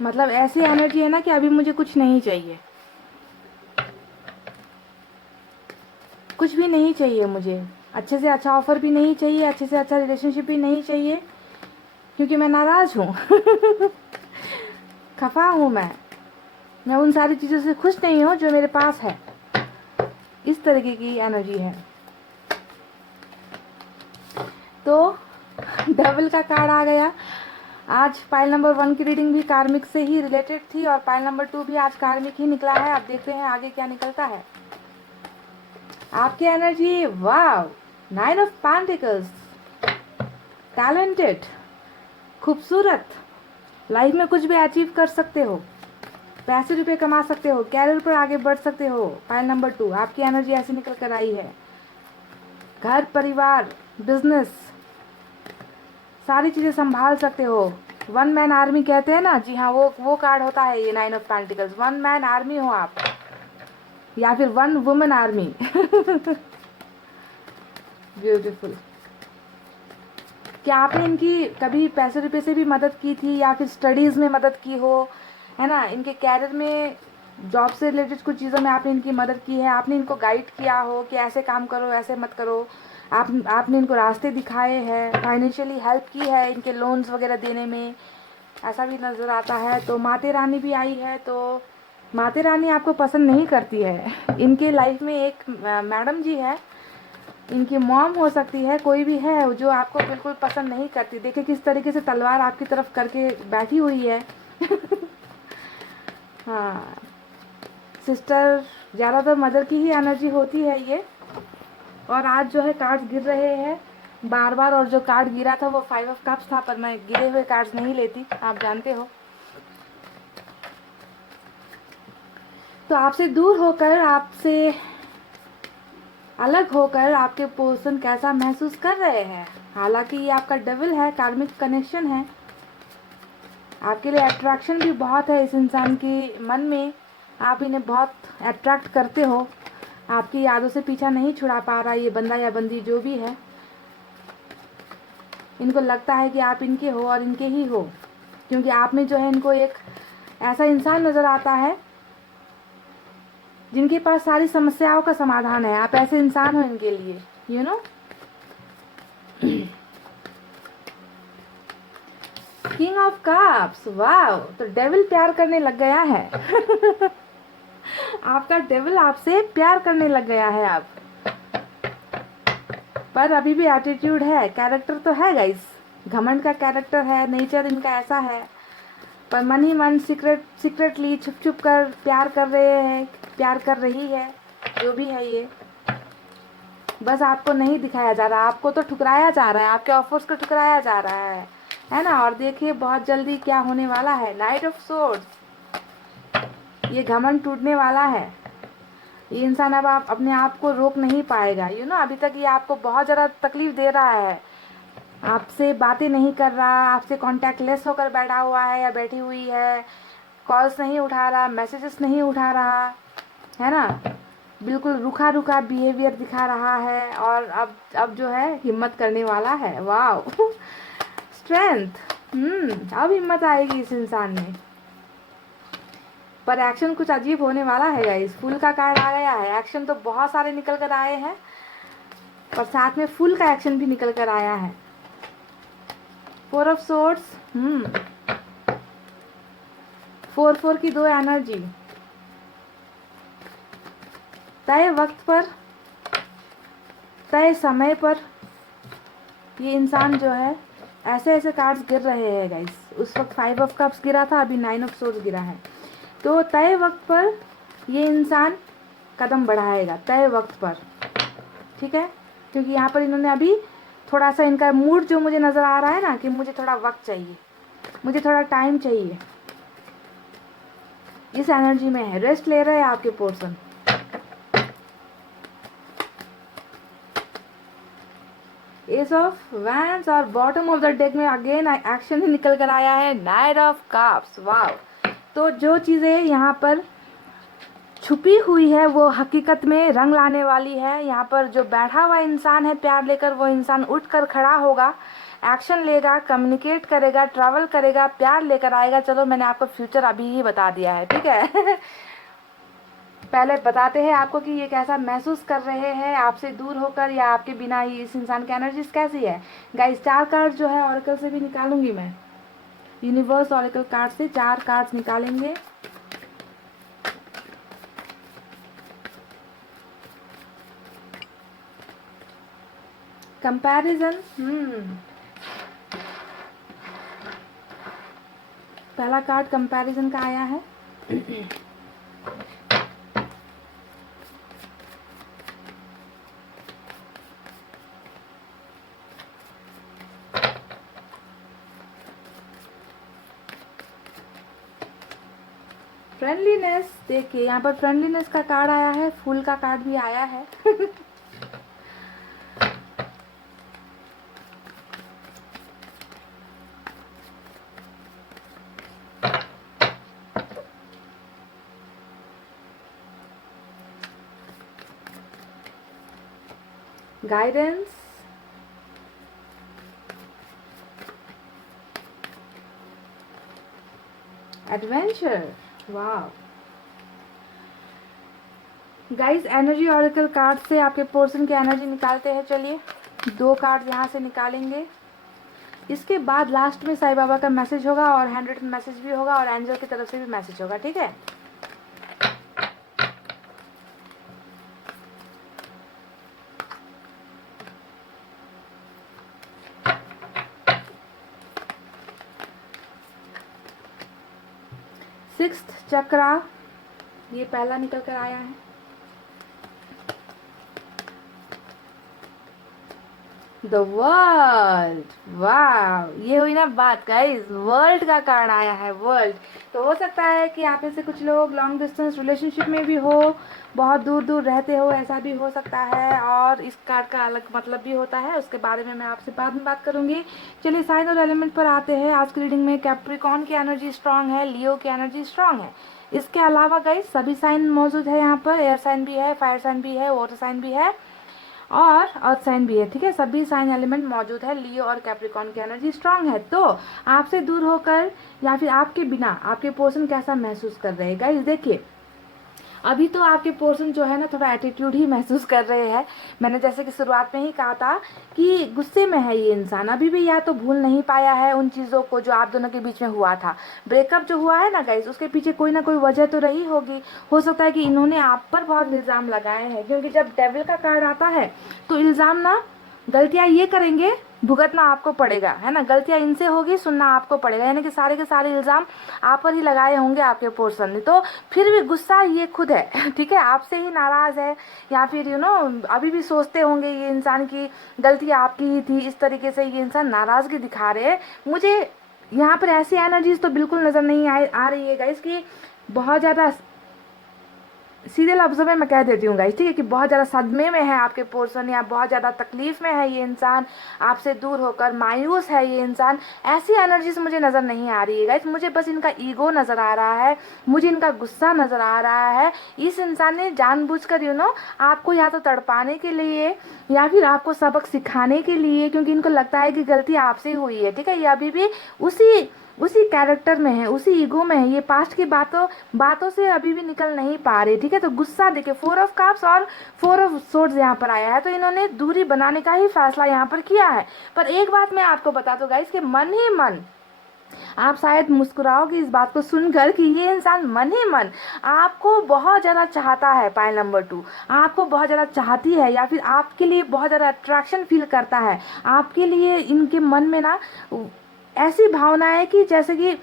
मतलब ऐसी एनर्जी है ना कि अभी मुझे कुछ नहीं चाहिए, कुछ भी नहीं चाहिए मुझे, अच्छे से अच्छा ऑफर भी नहीं चाहिए, अच्छे से अच्छा रिलेशनशिप भी नहीं चाहिए, क्योंकि मैं नाराज़ हूँ खफा हूँ मैं उन सारी चीज़ों से खुश नहीं हूँ जो मेरे पास है। इस तरीके की एनर्जी है। तो डबल का कार्ड आ गया। आज पाइल नंबर 1 की रीडिंग भी कार्मिक से ही रिलेटेड थी और पाइल नंबर 2 भी आज कार्मिक ही निकला है। अब देखते हैं आगे क्या निकलता है। आपकी energy, wow, 9 of pentacles, talented, खूबसूरत, लाइफ में कुछ भी अचीव कर सकते हो, पैसे रुपए कमा सकते हो, कैरियर पर आगे बढ़ सकते हो। पाइल नंबर 2 आपकी एनर्जी ऐसी निकल कर आई है। घर, परिवार, बिजनेस, सारी चीज़ें संभाल सकते हो। 1 मैन आर्मी कहते हैं ना, जी हाँ, वो कार्ड होता है ये 9 ऑफ पेंटिकल्स। 1 मैन आर्मी हो आप, या फिर 1 वुमेन आर्मी ब्यूटीफुल। क्या आपने इनकी कभी पैसे रुपए से भी मदद की थी, या फिर स्टडीज़ में मदद की हो, है ना, इनके कैरियर में, जॉब से रिलेटेड कुछ चीज़ों में आपने इनकी मदद की है, आपने इनको गाइड किया हो कि ऐसे काम करो, ऐसे मत करो, आपने इनको रास्ते दिखाए हैं, फाइनेंशियली हेल्प की है इनके लोन्स वगैरह देने में, ऐसा भी नज़र आता है। तो माते रानी भी आई है। तो माते रानी आपको पसंद नहीं करती है। इनके लाइफ में एक मैडम जी है, इनकी मॉम हो सकती है, कोई भी है जो आपको बिल्कुल पसंद नहीं करती। देखिए किस तरीके से तलवार आपकी तरफ करके बैठी हुई है हाँ, सिस्टर, ज़्यादातर मदर की ही एनर्जी होती है ये। और आज जो है कार्ड्स गिर रहे हैं बार बार, और जो कार्ड गिरा था वो 5 ऑफ कप्स था, पर मैं गिरे हुए कार्ड्स नहीं लेती, आप जानते हो। तो आपसे दूर होकर, आपसे अलग होकर आपके पर्सन कैसा महसूस कर रहे हैं। हालांकि ये आपका डेविल है, कार्मिक कनेक्शन है, आपके लिए अट्रैक्शन भी बहुत है इस इंसान के मन में, आप इन्हें बहुत अट्रैक्ट करते हो, आपकी यादों से पीछा नहीं छुड़ा पा रहा ये बंदा या बंदी जो भी है। इनको लगता है कि आप इनके हो और इनके ही हो, क्योंकि आप में जो है इनको एक ऐसा इंसान नज़र आता है जिनके पास सारी समस्याओं का समाधान है। आप ऐसे इंसान हो इनके लिए, you know. King of cups, wow. तो डेविल प्यार करने लग गया है आपका डेविल आपसे प्यार करने लग गया है अब, पर अभी भी एटीट्यूड है, कैरेक्टर तो है गाइस, घमंड का कैरेक्टर है, नेचर इनका ऐसा है, पर मन ही मन सीक्रेटली छुप छुप कर प्यार कर रहे हैं, प्यार कर रही है, जो भी है ये, बस आपको नहीं दिखाया जा रहा, आपको तो ठुकराया जा रहा है, आपके ऑफर्स को ठुकराया जा रहा है ना। और देखिए बहुत जल्दी क्या होने वाला है, नाइट ऑफ सोर्ड्स, ये घमंड टूटने वाला है। ये इंसान अब आप अपने आप को रोक नहीं पाएगा, यू नो। अभी तक ये आपको बहुत ज़्यादा तकलीफ दे रहा है, आपसे बातें नहीं कर रहा, आपसे कांटेक्ट लेस होकर बैठा हुआ है या बैठी हुई है, कॉल्स नहीं उठा रहा, मैसेजेस नहीं उठा रहा, है ना, बिल्कुल रूखा रूखा बिहेवियर दिखा रहा है। और अब जो है हिम्मत करने वाला है, वाह स्ट्रेंथ, अब हिम्मत आएगी इस इंसान में, पर एक्शन कुछ अजीब होने वाला है गाइस। फूल का कार्ड आ गया है, एक्शन तो बहुत सारे निकल कर आए हैं, और साथ में फूल का एक्शन भी निकल कर आया है। 4 ऑफ सोर्ड्स, 4 की 2 एनर्जी, तय वक्त पर, तय समय पर ये इंसान जो है ऐसे ऐसे कार्ड्स गिर रहे हैं गाइस। उस वक्त 5 ऑफ कप्स गिरा था, अभी 9 ऑफ सोर्स गिरा है। तो तय वक्त पर ये इंसान कदम बढ़ाएगा, तय वक्त पर, ठीक है। क्योंकि यहाँ पर इन्होंने अभी थोड़ा सा, इनका मूड जो मुझे नज़र आ रहा है ना, कि मुझे थोड़ा वक्त चाहिए, मुझे थोड़ा टाइम चाहिए, इस एनर्जी में है। रेस्ट ले रहे हैं आपके पर्सन। एस ऑफ वैंड्स और बॉटम ऑफ द डेक में अगेन एक्शन ही निकल कर आया है, नाइट ऑफ कप्स। वाव। तो जो चीज़ें यहाँ पर छुपी हुई है वो हकीकत में रंग लाने वाली है। यहाँ पर जो बैठा हुआ इंसान है प्यार लेकर, वो इंसान उठ कर खड़ा होगा, एक्शन लेगा, कम्युनिकेट करेगा, ट्रैवल करेगा, प्यार लेकर आएगा। चलो मैंने आपको फ्यूचर अभी ही बता दिया है, ठीक है। पहले बताते हैं आपको कि ये कैसा महसूस कर रहे हैं आपसे दूर होकर या आपके बिना ही। इस इंसान की एनर्जीज कैसी है गाइस। 4 कार्ड जो है ऑरेकल से भी निकालूंगी मैं, यूनिवर्स ऑरेकल कार्ड से 4 कार्ड्स निकालेंगे। कंपैरिजन, पहला कार्ड कंपैरिजन का आया है। फ्रेंडलीनेस, देखिए यहाँ पर फ्रेंडलीनेस का कार्ड आया है, फूल का कार्ड भी आया है। Guidance, adventure. वाह गाइस, एनर्जी ऑरेकल कार्ड से आपके पर्सन की एनर्जी निकालते हैं। चलिए 2 कार्ड यहाँ से निकालेंगे। इसके बाद लास्ट में साईं बाबा का मैसेज होगा और हैंड रिटन मैसेज भी होगा और एंजल की तरफ से भी मैसेज होगा, ठीक है। सिक्स्थ चक्रा, ये पहला निकल कर आया है। द वर्ल्ड, वाह, ये हुई ना बात गाइस, वर्ल्ड का कार्ड आया है, वर्ल्ड। तो हो सकता है कि आप में से कुछ लोग लॉन्ग डिस्टेंस रिलेशनशिप में भी हो, बहुत दूर दूर रहते हो, ऐसा भी हो सकता है। और इस कार्ड का अलग मतलब भी होता है, उसके बारे में मैं आपसे बाद में बात करूंगी। चलिए साइन और एलिमेंट पर आते हैं। आज की रीडिंग में कैप्रिकॉर्न की एनर्जी स्ट्रांग है, लियो की एनर्जी स्ट्रांग है। इसके अलावा गाइस सभी साइन मौजूद है यहाँ पर, एयर साइन भी है, फायर साइन भी है, वाटर साइन भी है और अर्थ साइन भी है, ठीक है। सभी साइन एलिमेंट मौजूद है। लियो और कैप्रिकॉर्न की एनर्जी स्ट्रांग है। तो आपसे दूर होकर या फिर आपके बिना आपके पर्सन कैसा महसूस कर रहे हैं गाइस। देखिए अभी तो आपके पर्सन जो है ना थोड़ा एटीट्यूड ही महसूस कर रहे हैं। मैंने जैसे कि शुरुआत में ही कहा था कि गुस्से में है ये इंसान, अभी भी या तो भूल नहीं पाया है उन चीज़ों को जो आप दोनों के बीच में हुआ था। ब्रेकअप जो हुआ है ना गाइस, उसके पीछे कोई ना कोई वजह तो रही होगी। हो सकता है कि इन्होंने आप पर बहुत इल्ज़ाम लगाए हैं, क्योंकि जब डेविल का कार्ड आता है तो इल्ज़ाम ना, गलतियाँ ये करेंगे भुगतना आपको पड़ेगा, है ना। गलतियाँ इनसे होगी, सुनना आपको पड़ेगा, यानी कि सारे के सारे इल्ज़ाम आप पर ही लगाए होंगे आपके पर्सन ने। तो फिर भी गुस्सा ये खुद है, ठीक है, आपसे ही नाराज़ है, या फिर अभी भी सोचते होंगे ये इंसान की गलती आपकी ही थी। इस तरीके से ये इंसान नाराज़गी दिखा रहे हैं। मुझे यहाँ पर ऐसी एनर्जीज तो बिल्कुल नज़र नहीं आ रही है गाइस कि बहुत ज़्यादा, सीधे लफ्ज़ों में मैं कह देती हूँ गाइस, ठीक है, कि बहुत ज़्यादा सदमे में है आपके पर्सन, या बहुत ज़्यादा तकलीफ में है ये इंसान, आपसे दूर होकर मायूस है ये इंसान। ऐसी एनर्जीज मुझे नज़र नहीं आ रही है गाइस। मुझे बस इनका ईगो नज़र आ रहा है, मुझे इनका गुस्सा नज़र आ रहा है। इस इंसान ने जानबूझकर आपको या तो तड़पाने के लिए या फिर आपको सबक सिखाने के लिए, क्योंकि इनको लगता है कि गलती आपसे हुई है, ठीक है। ये अभी भी उसी कैरेक्टर में है, उसी ईगो में है। ये पास्ट की बातों से अभी भी निकल नहीं पा रहे, ठीक है। तो गुस्सा देखिए, 4 ऑफ कप्स और 4 ऑफ सोर्ड्स यहाँ पर आया है। तो इन्होंने दूरी बनाने का ही फैसला यहाँ पर किया है। पर एक बात मैं आपको बता दूं गाइस कि मन ही मन आप शायद मुस्कुराओगे इस बात को सुनकर कि ये इंसान मन ही मन आपको बहुत ज़्यादा चाहता है। पाइल नंबर 2, आपको बहुत ज़्यादा चाहती है या फिर आपके लिए बहुत ज़्यादा अट्रैक्शन फील करता है। आपके लिए इनके मन में ना ऐसी भावना है कि जैसे कि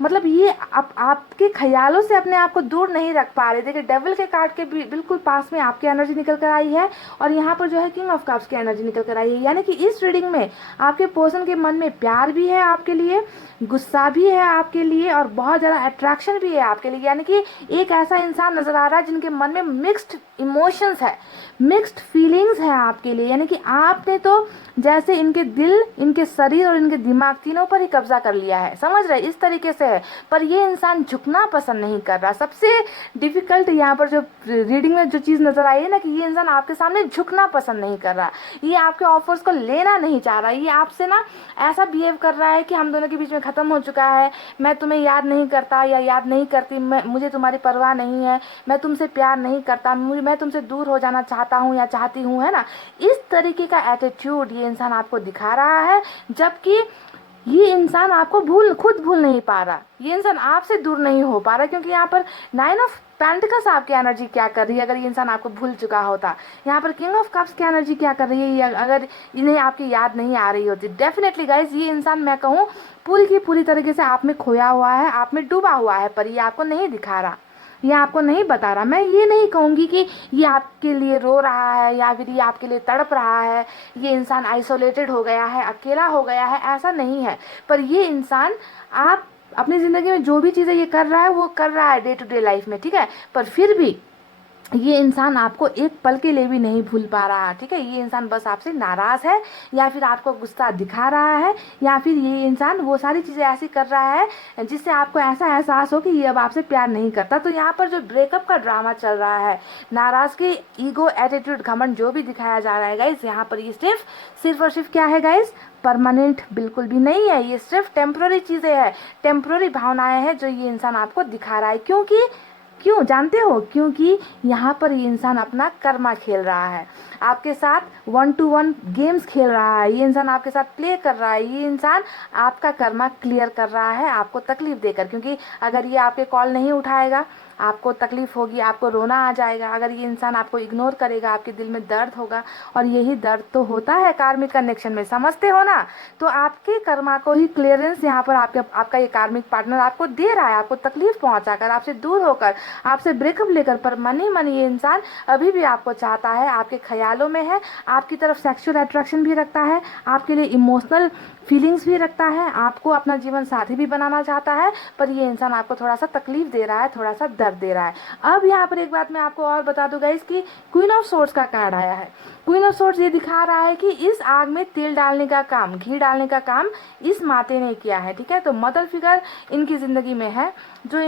मतलब ये आपके ख्यालों से अपने आप को दूर नहीं रख पा रहे। देखिए डेविल के कार्ड के बिल्कुल पास में आपकी एनर्जी निकल कर आई है और यहाँ पर जो है किंग ऑफ कप्स की एनर्जी निकल कर आई है। यानी कि इस रीडिंग में आपके पर्सन के मन में प्यार भी है आपके लिए, गुस्सा भी है आपके लिए और बहुत ज़्यादा अट्रैक्शन भी है आपके लिए। यानी कि एक ऐसा इंसान नजर आ रहा है जिनके मन में मिक्स्ड इमोशंस है, मिक्स्ड फीलिंग्स है आपके लिए। यानी कि आपने तो जैसे इनके दिल, इनके शरीर और इनके दिमाग तीनों पर ही कब्जा कर लिया है, समझ रहे, इस तरीके से है। पर ये इंसान झुकना पसंद नहीं कर रहा। सबसे डिफिकल्ट यहाँ पर जो रीडिंग में जो चीज़ नजर आई है ना कि ये इंसान आपके सामने झुकना पसंद नहीं कर रहा, ये आपके ऑफर्स को लेना नहीं चाह रहा, ये आपसे ना ऐसा बिहेव कर रहा है कि हम दोनों के बीच में ख़त्म हो चुका है, मैं तुम्हें याद नहीं करता या याद नहीं करती, मुझे तुम्हारी परवाह नहीं है, मैं तुमसे प्यार नहीं करता, मैं तुमसे दूर हो जाना चाहता हूँ या चाहती हूँ, है ना। इस तरीके का एटीट्यूड ये इंसान आपको दिखा रहा है, जबकि ये इंसान आपको खुद भूल नहीं पा रहा, ये इंसान आपसे दूर नहीं हो पा रहा। क्योंकि यहाँ पर 9 ऑफ पेंटिकल्स आपकी एनर्जी क्या कर रही है अगर ये इंसान आपको भूल चुका होता। यहाँ पर किंग ऑफ कप्स की एनर्जी क्या कर रही है अगर इन्हें आपकी याद नहीं आ रही होती। डेफिनेटली गाइज ये इंसान मैं कहूँ पूरी की पूरी तरीके से आप में खोया हुआ है, आप में डूबा हुआ है, पर ये आपको नहीं दिखा रहा, ये आपको नहीं बता रहा। मैं ये नहीं कहूँगी कि ये आपके लिए रो रहा है या फिर ये आपके लिए तड़प रहा है, ये इंसान आइसोलेटेड हो गया है, अकेला हो गया है, ऐसा नहीं है। पर ये इंसान आप अपनी ज़िंदगी में जो भी चीज़ें ये कर रहा है वो कर रहा है डे टू डे लाइफ में, ठीक है। पर फिर भी ये इंसान आपको एक पल के लिए भी नहीं भूल पा रहा, ठीक है। ये इंसान बस आपसे नाराज़ है या फिर आपको गुस्सा दिखा रहा है या फिर ये इंसान वो सारी चीज़ें ऐसी कर रहा है जिससे आपको ऐसा एहसास हो कि ये अब आपसे प्यार नहीं करता। तो यहाँ पर जो ब्रेकअप का ड्रामा चल रहा है, नाराज़गी, ईगो, एटीट्यूड, घमंड जो भी दिखाया जा रहा है गाइस, यहाँ पर ये सिर्फ और सिर्फ क्या है गाइस, परमानेंट बिल्कुल भी नहीं है। ये सिर्फ टेम्पररी चीज़ें हैं, टेम्पररी भावनाएं हैं जो ये इंसान आपको दिखा रहा है। क्यों जानते हो? क्योंकि यहाँ पर ये इंसान अपना कर्मा खेल रहा है, आपके साथ 1-to-1 गेम्स खेल रहा है, ये इंसान आपके साथ प्ले कर रहा है, ये इंसान आपका कर्मा क्लियर कर रहा है आपको तकलीफ देकर। क्योंकि अगर ये आपके कॉल नहीं उठाएगा आपको तकलीफ होगी, आपको रोना आ जाएगा। अगर ये इंसान आपको इग्नोर करेगा आपके दिल में दर्द होगा, और यही दर्द तो होता है कार्मिक कनेक्शन में, समझते हो ना। तो आपके कर्मा को ही क्लियरेंस यहाँ पर आपका ये कार्मिक पार्टनर आपको दे रहा है, आपको तकलीफ पहुँचाकर, आपसे दूर होकर, आपसे ब्रेकअप लेकर। पर मन ही मन ये इंसान अभी भी आपको चाहता है, आपके ख्यालों में है, आपकी तरफ सेक्सुअल अट्रैक्शन भी रखता है, आपके लिए इमोशनल फीलिंग्स भी रखता है, आपको अपना जीवन साथी भी बनाना चाहता है। पर ये इंसान आपको थोड़ा सा तकलीफ दे रहा है, थोड़ा सा दर्द दे रहा है। अब यहाँ पर एक बात मैं आपको और बता दूं गाइस कि क्वीन ऑफ सोर्ड्स का कार्ड आया है। क्वीन ऑफ सोर्ड्स ये दिखा रहा है कि इस आग में तेल डालने का काम, घी डालने का काम इस माते ने किया है, ठीक है। तो मदर फिगर इनकी जिंदगी में है जो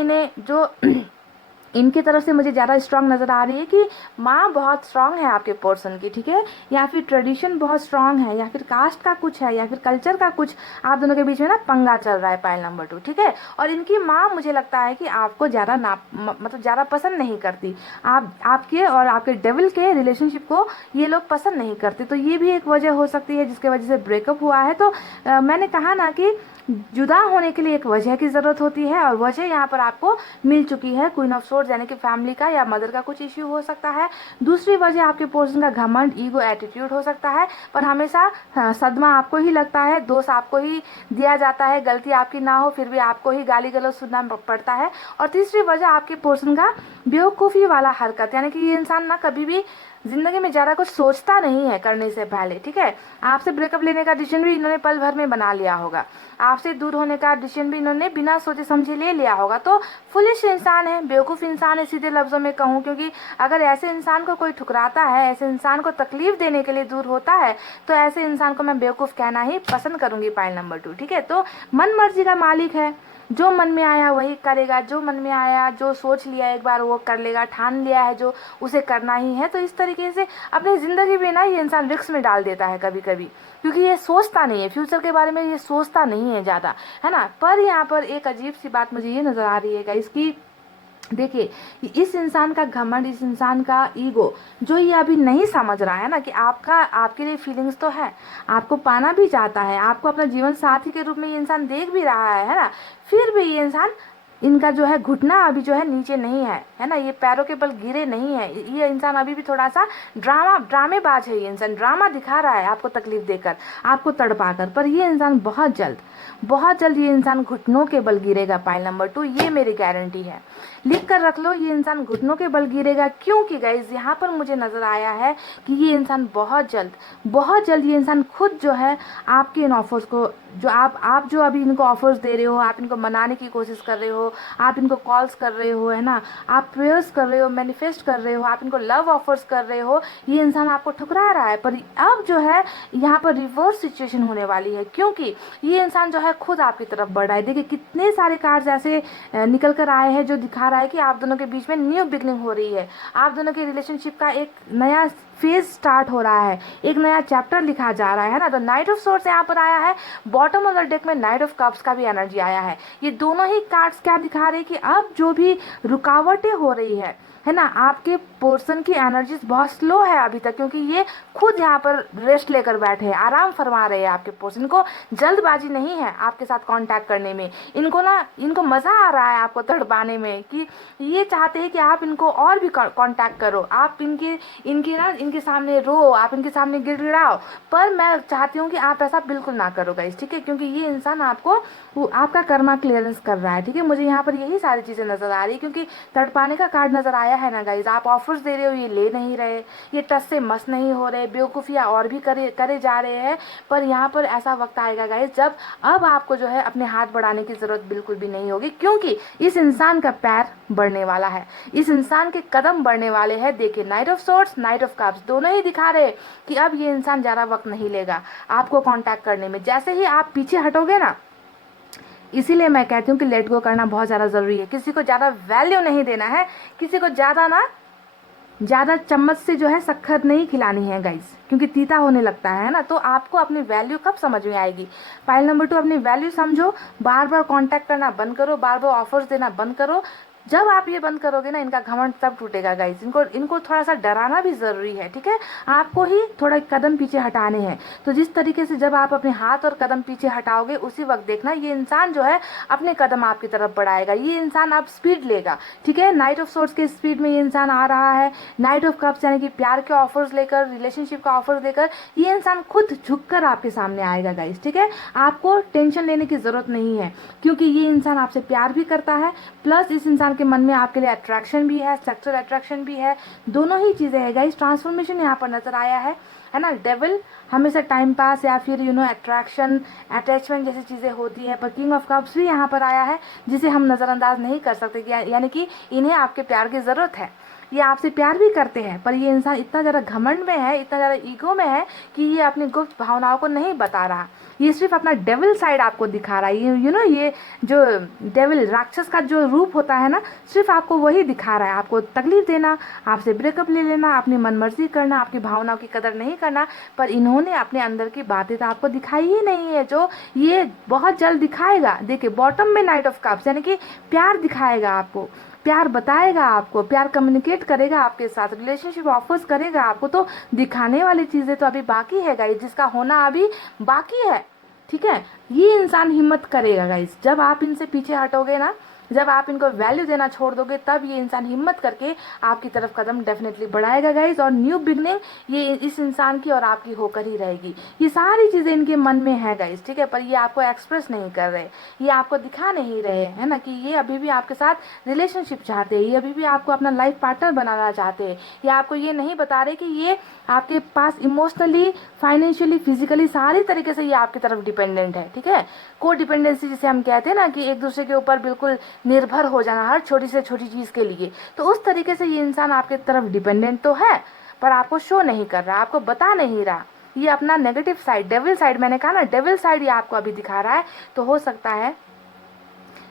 इनकी तरफ से मुझे ज़्यादा स्ट्रांग नज़र आ रही है कि माँ बहुत स्ट्रांग है आपके पर्सन की, ठीक है। या फिर ट्रेडिशन बहुत स्ट्रांग है, या फिर कास्ट का कुछ है, या फिर कल्चर का कुछ आप दोनों के बीच में ना पंगा चल रहा है, पाइल नंबर 2, ठीक है। और इनकी माँ मुझे लगता है कि आपको ज़्यादा मतलब ज़्यादा पसंद नहीं करती, आपके और आपके डेविल के रिलेशनशिप को ये लोग पसंद नहीं करते। तो ये भी एक वजह हो सकती है जिसके वजह से ब्रेकअप हुआ है। तो मैंने कहा ना कि जुदा होने के लिए एक वजह की ज़रूरत होती है, और वजह यहाँ पर आपको मिल चुकी है। क्वीन ऑफ सोर्ड्स यानी कि फैमिली का या मदर का कुछ इश्यू हो सकता है। दूसरी वजह आपके पर्सन का घमंड, ईगो, एटीट्यूड हो सकता है। पर हमेशा सदमा आपको ही लगता है, दोष आपको ही दिया जाता है, गलती आपकी ना हो फिर भी आपको ही गाली गलौज सुनना पड़ता है। और तीसरी वजह आपके पर्सन का बेवकूफ़ी वाला हरकत, यानी कि ये इंसान ना कभी भी जिंदगी में ज़्यादा कुछ सोचता नहीं है करने से पहले, ठीक है। आपसे ब्रेकअप लेने का डिसीजन भी इन्होंने पल भर में बना लिया होगा, आपसे दूर होने का डिसीजन भी इन्होंने बिना सोचे समझे ले लिया होगा। तो फुलिश इंसान है, बेवकूफ़ इंसान है, सीधे लफ्ज़ों में कहूँ। क्योंकि अगर ऐसे इंसान को कोई ठुकराता है, ऐसे इंसान को तकलीफ देने के लिए दूर होता है, तो ऐसे इंसान को मैं बेवकूफ़ कहना ही पसंद करूँगी, पाइल नंबर 2, ठीक है। तो मन मर्जी का मालिक है, जो मन में आया वही करेगा, जो मन में आया, जो सोच लिया एक बार वो कर लेगा, ठान लिया है जो उसे करना ही है। तो इस तरीके से अपनी ज़िंदगी में ना ये इंसान रिस्क में डाल देता है कभी कभी, क्योंकि ये सोचता नहीं है फ्यूचर के बारे में, ये सोचता नहीं है ज़्यादा, है ना। पर यहाँ पर एक अजीब सी बात मुझे ये नज़र आ रही है इसकी, देखिए, इस इंसान का घमंड, इस इंसान का ईगो, जो ये अभी नहीं समझ रहा है ना कि आपका, आपके लिए फीलिंग्स तो है, आपको पाना भी चाहता है, आपको अपना जीवन साथी के रूप में ये इंसान देख भी रहा है ना, फिर भी ये इंसान, इनका जो है घुटना अभी जो है नीचे नहीं है ना, ये पैरों के बल गिरे नहीं है, ये इंसान अभी भी थोड़ा सा ड्रामेबाज है, ये इंसान ड्रामा दिखा रहा है आपको तकलीफ देकर, आपको तड़पा कर, पर ये इंसान बहुत जल्द ये इंसान घुटनों के बल गिरेगा। पाइल नंबर 2, ये मेरी गारंटी है, लिख कर रख लो, ये इंसान घुटनों के बल गिरेगा। क्योंकि गाइज यहाँ पर मुझे नजर आया है कि ये इंसान बहुत जल्द ये इंसान खुद जो है आपके इन ऑफर्स को, जो आप जो अभी इनको ऑफर्स दे रहे हो, आप इनको मनाने की कोशिश कर रहे हो, आप इनको कॉल्स कर रहे हो, है ना, आप प्रेयर्स कर रहे हो, मैनिफेस्ट कर रहे हो, आप इनको लव ऑफर्स कर रहे हो, ये इंसान आपको ठुकरा रहा है। पर अब जो है यहाँ पर रिवर्स सिचुएशन होने वाली है, क्योंकि ये इंसान जो है खुद आपकी तरफ बढ़ रहा है। देखिए कितने सारे कार्ड्स ऐसे निकल कर आए हैं जो दिखा रहा है कि आप दोनों के बीच में न्यू बिगनिंग हो रही है, आप दोनों के रिलेशनशिप का एक नया फेज स्टार्ट हो रहा है, एक नया चैप्टर लिखा जा रहा है ना। तो नाइट ऑफ सोर्ड्स यहाँ पर आया है, बॉटम ऑफ द डेक में नाइट ऑफ कप्स का भी एनर्जी आया है। ये दोनों ही कार्ड्स क्या दिखा रहे हैं कि अब जो भी रुकावटें हो रही है ना, आपके पोर्सन की एनर्जीज बहुत स्लो है अभी तक, क्योंकि ये खुद यहाँ पर रेस्ट लेकर बैठे हैं, आराम फरमा रहे हैं। आपके पोर्सन को जल्दबाजी नहीं है आपके साथ कांटेक्ट करने में, इनको मज़ा आ रहा है आपको तड़पाने में, कि ये चाहते हैं कि आप इनको और भी कांटेक्ट करो, आप इनके सामने रो, आप इनके सामने गिड़गिड़ाओ, पर मैं चाहती हूँ कि आप ऐसा बिल्कुल ना करो गाइस, ठीक है, क्योंकि ये इंसान आपका कर्मा क्लियरेंस कर रहा है, ठीक है। मुझे यहाँ पर यही सारी चीज़ें नजर आ रही, क्योंकि तड़पाने का कार्ड नजर आया है ना गाइज, आप ऑफर्स दे रहे हो, ये ले नहीं रहे, ये टच से मस नहीं हो रहे, बेवकूफ़ियाँ और भी करे जा रहे हैं। पर यहाँ पर ऐसा वक्त आएगा गाइज जब अब आपको जो है अपने हाथ बढ़ाने की ज़रूरत बिल्कुल भी नहीं होगी, क्योंकि इस इंसान का पैर बढ़ने वाला है, इस इंसान के कदम बढ़ने वाले हैं। देखिए night of swords, night of cups दोनों ही दिखा रहे कि अब ये इंसान ज़्यादा वक्त नहीं लेगा आपको कांटेक्ट करने में। जैसे ही आप पीछे हटोगे ना, इसीलिए मैं कहती हूँ कि लेट गो करना बहुत ज़्यादा ज़रूरी है। किसी को ज़्यादा वैल्यू नहीं देना है, किसी को ज़्यादा चम्मच से जो है शक्कर नहीं खिलानी है गाइस, क्योंकि तीता होने लगता है ना। तो आपको अपनी वैल्यू कब समझ में आएगी? पाइल नंबर 2, अपनी वैल्यू समझो, बार बार कांटेक्ट करना बंद करो, बार बार ऑफर्स देना बंद करो। जब आप ये बंद करोगे ना, इनका घमंड तब टूटेगा गाइस। इनको थोड़ा सा डराना भी ज़रूरी है, ठीक है, आपको ही थोड़ा कदम पीछे हटाने हैं। तो जिस तरीके से जब आप अपने हाथ और कदम पीछे हटाओगे, उसी वक्त देखना ये इंसान जो है अपने कदम आपकी तरफ बढ़ाएगा, ये इंसान आप स्पीड लेगा, ठीक है। नाइट ऑफ सोर्ड्स के स्पीड में ये इंसान आ रहा है, नाइट ऑफ कप्स यानी कि प्यार के ऑफर्स लेकर, रिलेशनशिप का ऑफर्स लेकर ये इंसान खुद झुककर आपके सामने आएगा गाइस, ठीक है। आपको टेंशन लेने की ज़रूरत नहीं है, क्योंकि ये इंसान आपसे प्यार भी करता है, प्लस इस इंसान के मन में आपके लिए अट्रैक्शन भी है, सेक्सुअल अट्रैक्शन भी है, दोनों ही चीज़ें हैं गाइस। ट्रांसफॉर्मेशन यहाँ पर नजर आया है ना। डेविल हमेशा टाइम पास या फिर अट्रैक्शन, अटैचमेंट जैसी चीज़ें होती है, पर किंग ऑफ कप्स भी यहाँ पर आया है, जिसे हम नज़रअंदाज नहीं कर सकते, यानी कि इन्हें आपके प्यार की ज़रूरत है, ये आपसे प्यार भी करते हैं, पर ये इंसान इतना ज़्यादा घमंड में है, इतना ज़्यादा ईगो में है कि ये अपनी गुप्त भावनाओं को नहीं बता रहा, ये सिर्फ अपना डेविल साइड आपको दिखा रहा है। ये जो डेविल, राक्षस का जो रूप होता है ना, सिर्फ आपको वही दिखा रहा है, आपको तकलीफ देना, आपसे ब्रेकअप ले लेना, अपनी मनमर्जी करना, आपकी भावनाओं की कदर नहीं करना। पर इन्होंने अपने अंदर की बातें तो आपको दिखाई ही नहीं है, जो ये बहुत जल्द दिखाएगा। देखिए बॉटम में नाइट ऑफ कप्स यानी कि प्यार दिखाएगा आपको, प्यार बताएगा आपको, प्यार कम्युनिकेट करेगा आपके साथ, रिलेशनशिप ऑफर्स करेगा आपको। तो दिखाने वाली चीज़ें तो अभी बाकी है गाइस, जिसका होना अभी बाकी है, ठीक है। ये इंसान हिम्मत करेगा गाइस, जब आप इनसे पीछे हटोगे ना, जब आप इनको वैल्यू देना छोड़ दोगे, तब ये इंसान हिम्मत करके आपकी तरफ कदम डेफिनेटली बढ़ाएगा गाइस। और न्यू बिगनिंग ये इस इंसान की और आपकी होकर ही रहेगी। ये सारी चीज़ें इनके मन में है गाइस, ठीक है, पर ये आपको एक्सप्रेस नहीं कर रहे, ये आपको दिखा नहीं रहे, है ना, कि ये अभी भी आपके साथ रिलेशनशिप चाहते हैं, ये अभी भी आपको अपना लाइफ पार्टनर बनाना चाहते हैं। ये आपको ये नहीं बता रहे कि ये आपके पास इमोशनली, फाइनेंशियली, फिजिकली सारी तरीके से ये आपकी तरफ डिपेंडेंट है, ठीक है। को डिपेंडेंसी जिसे हम कहते हैं ना, कि एक दूसरे के ऊपर बिल्कुल निर्भर हो जाना हर छोटी से छोटी चीज़ के लिए, तो उस तरीके से ये इंसान आपके तरफ डिपेंडेंट तो है, पर आपको शो नहीं कर रहा, आपको बता नहीं रहा। ये अपना नेगेटिव साइड, डेविल साइड, मैंने कहा ना डेविल साइड, ये आपको अभी दिखा रहा है। तो हो सकता है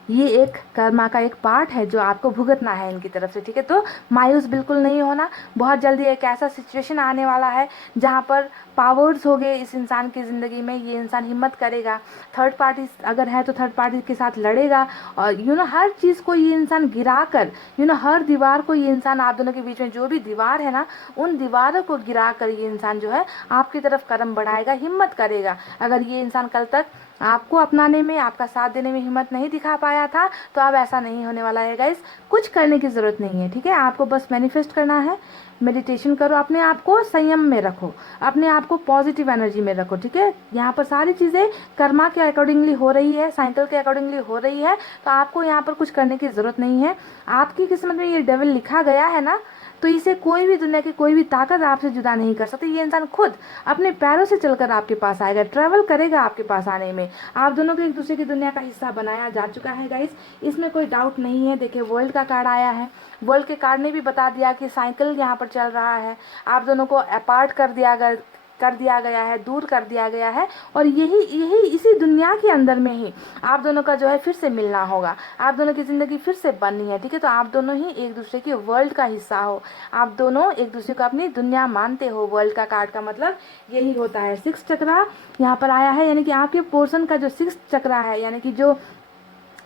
ये एक कर्मा का एक पार्ट है जो आपको भुगतना है इनकी तरफ से, ठीक है। तो मायूस बिल्कुल नहीं होना, बहुत जल्दी एक ऐसा सिचुएशन आने वाला है जहाँ पर पावर्स हो गए इस इंसान की ज़िंदगी में। ये इंसान हिम्मत करेगा, थर्ड पार्टी अगर है तो थर्ड पार्टी के साथ लड़ेगा, और हर चीज़ को ये इंसान गिरा कर, हर दीवार को ये इंसान, आप दोनों के बीच में जो भी दीवार है ना, उन दीवारों को गिरा कर ये इंसान जो है आपकी तरफ कदम बढ़ाएगा, हिम्मत करेगा। अगर ये इंसान कल तक आपको अपनाने में, आपका साथ देने में हिम्मत नहीं दिखा पाया था, तो अब ऐसा नहीं होने वाला है गाइस। कुछ करने की ज़रूरत नहीं है, ठीक है। आपको बस मैनिफेस्ट करना है, मेडिटेशन करो, अपने आप को संयम में रखो, अपने आप को पॉजिटिव एनर्जी में रखो, ठीक है। यहाँ पर सारी चीज़ें कर्मा के अकॉर्डिंगली हो रही है, साइकिल के अकॉर्डिंगली हो रही है, तो आपको यहाँ पर कुछ करने की ज़रूरत नहीं है। आपकी किस्मत में ये डेविल लिखा गया है ना, तो इसे कोई भी, दुनिया की कोई भी ताकत आपसे जुदा नहीं कर सकती। ये इंसान खुद अपने पैरों से चलकर आपके पास आएगा, ट्रैवल करेगा आपके पास आने में। आप दोनों को एक दूसरे की दुनिया का हिस्सा बनाया जा चुका है गाइस, इसमें कोई डाउट नहीं है। देखिए वर्ल्ड का कार्ड आया है, वर्ल्ड के कार्ड ने भी बता दिया कि साइकिल यहाँ पर चल रहा है, आप दोनों को अपार्ट कर दिया गया है, दूर कर दिया गया है, और यही यही इसी दुनिया के अंदर में ही आप दोनों का जो है फिर से मिलना होगा, आप दोनों की ज़िंदगी फिर से बननी है, ठीक है। तो आप दोनों ही एक दूसरे के वर्ल्ड का हिस्सा हो, आप दोनों एक दूसरे को अपनी दुनिया मानते हो। वर्ल्ड का कार्ड का मतलब यही होता है। 6 चक्रा यहाँ पर आया है, यानी कि आपके पोर्शन का जो 6 चक्रा है, यानी कि जो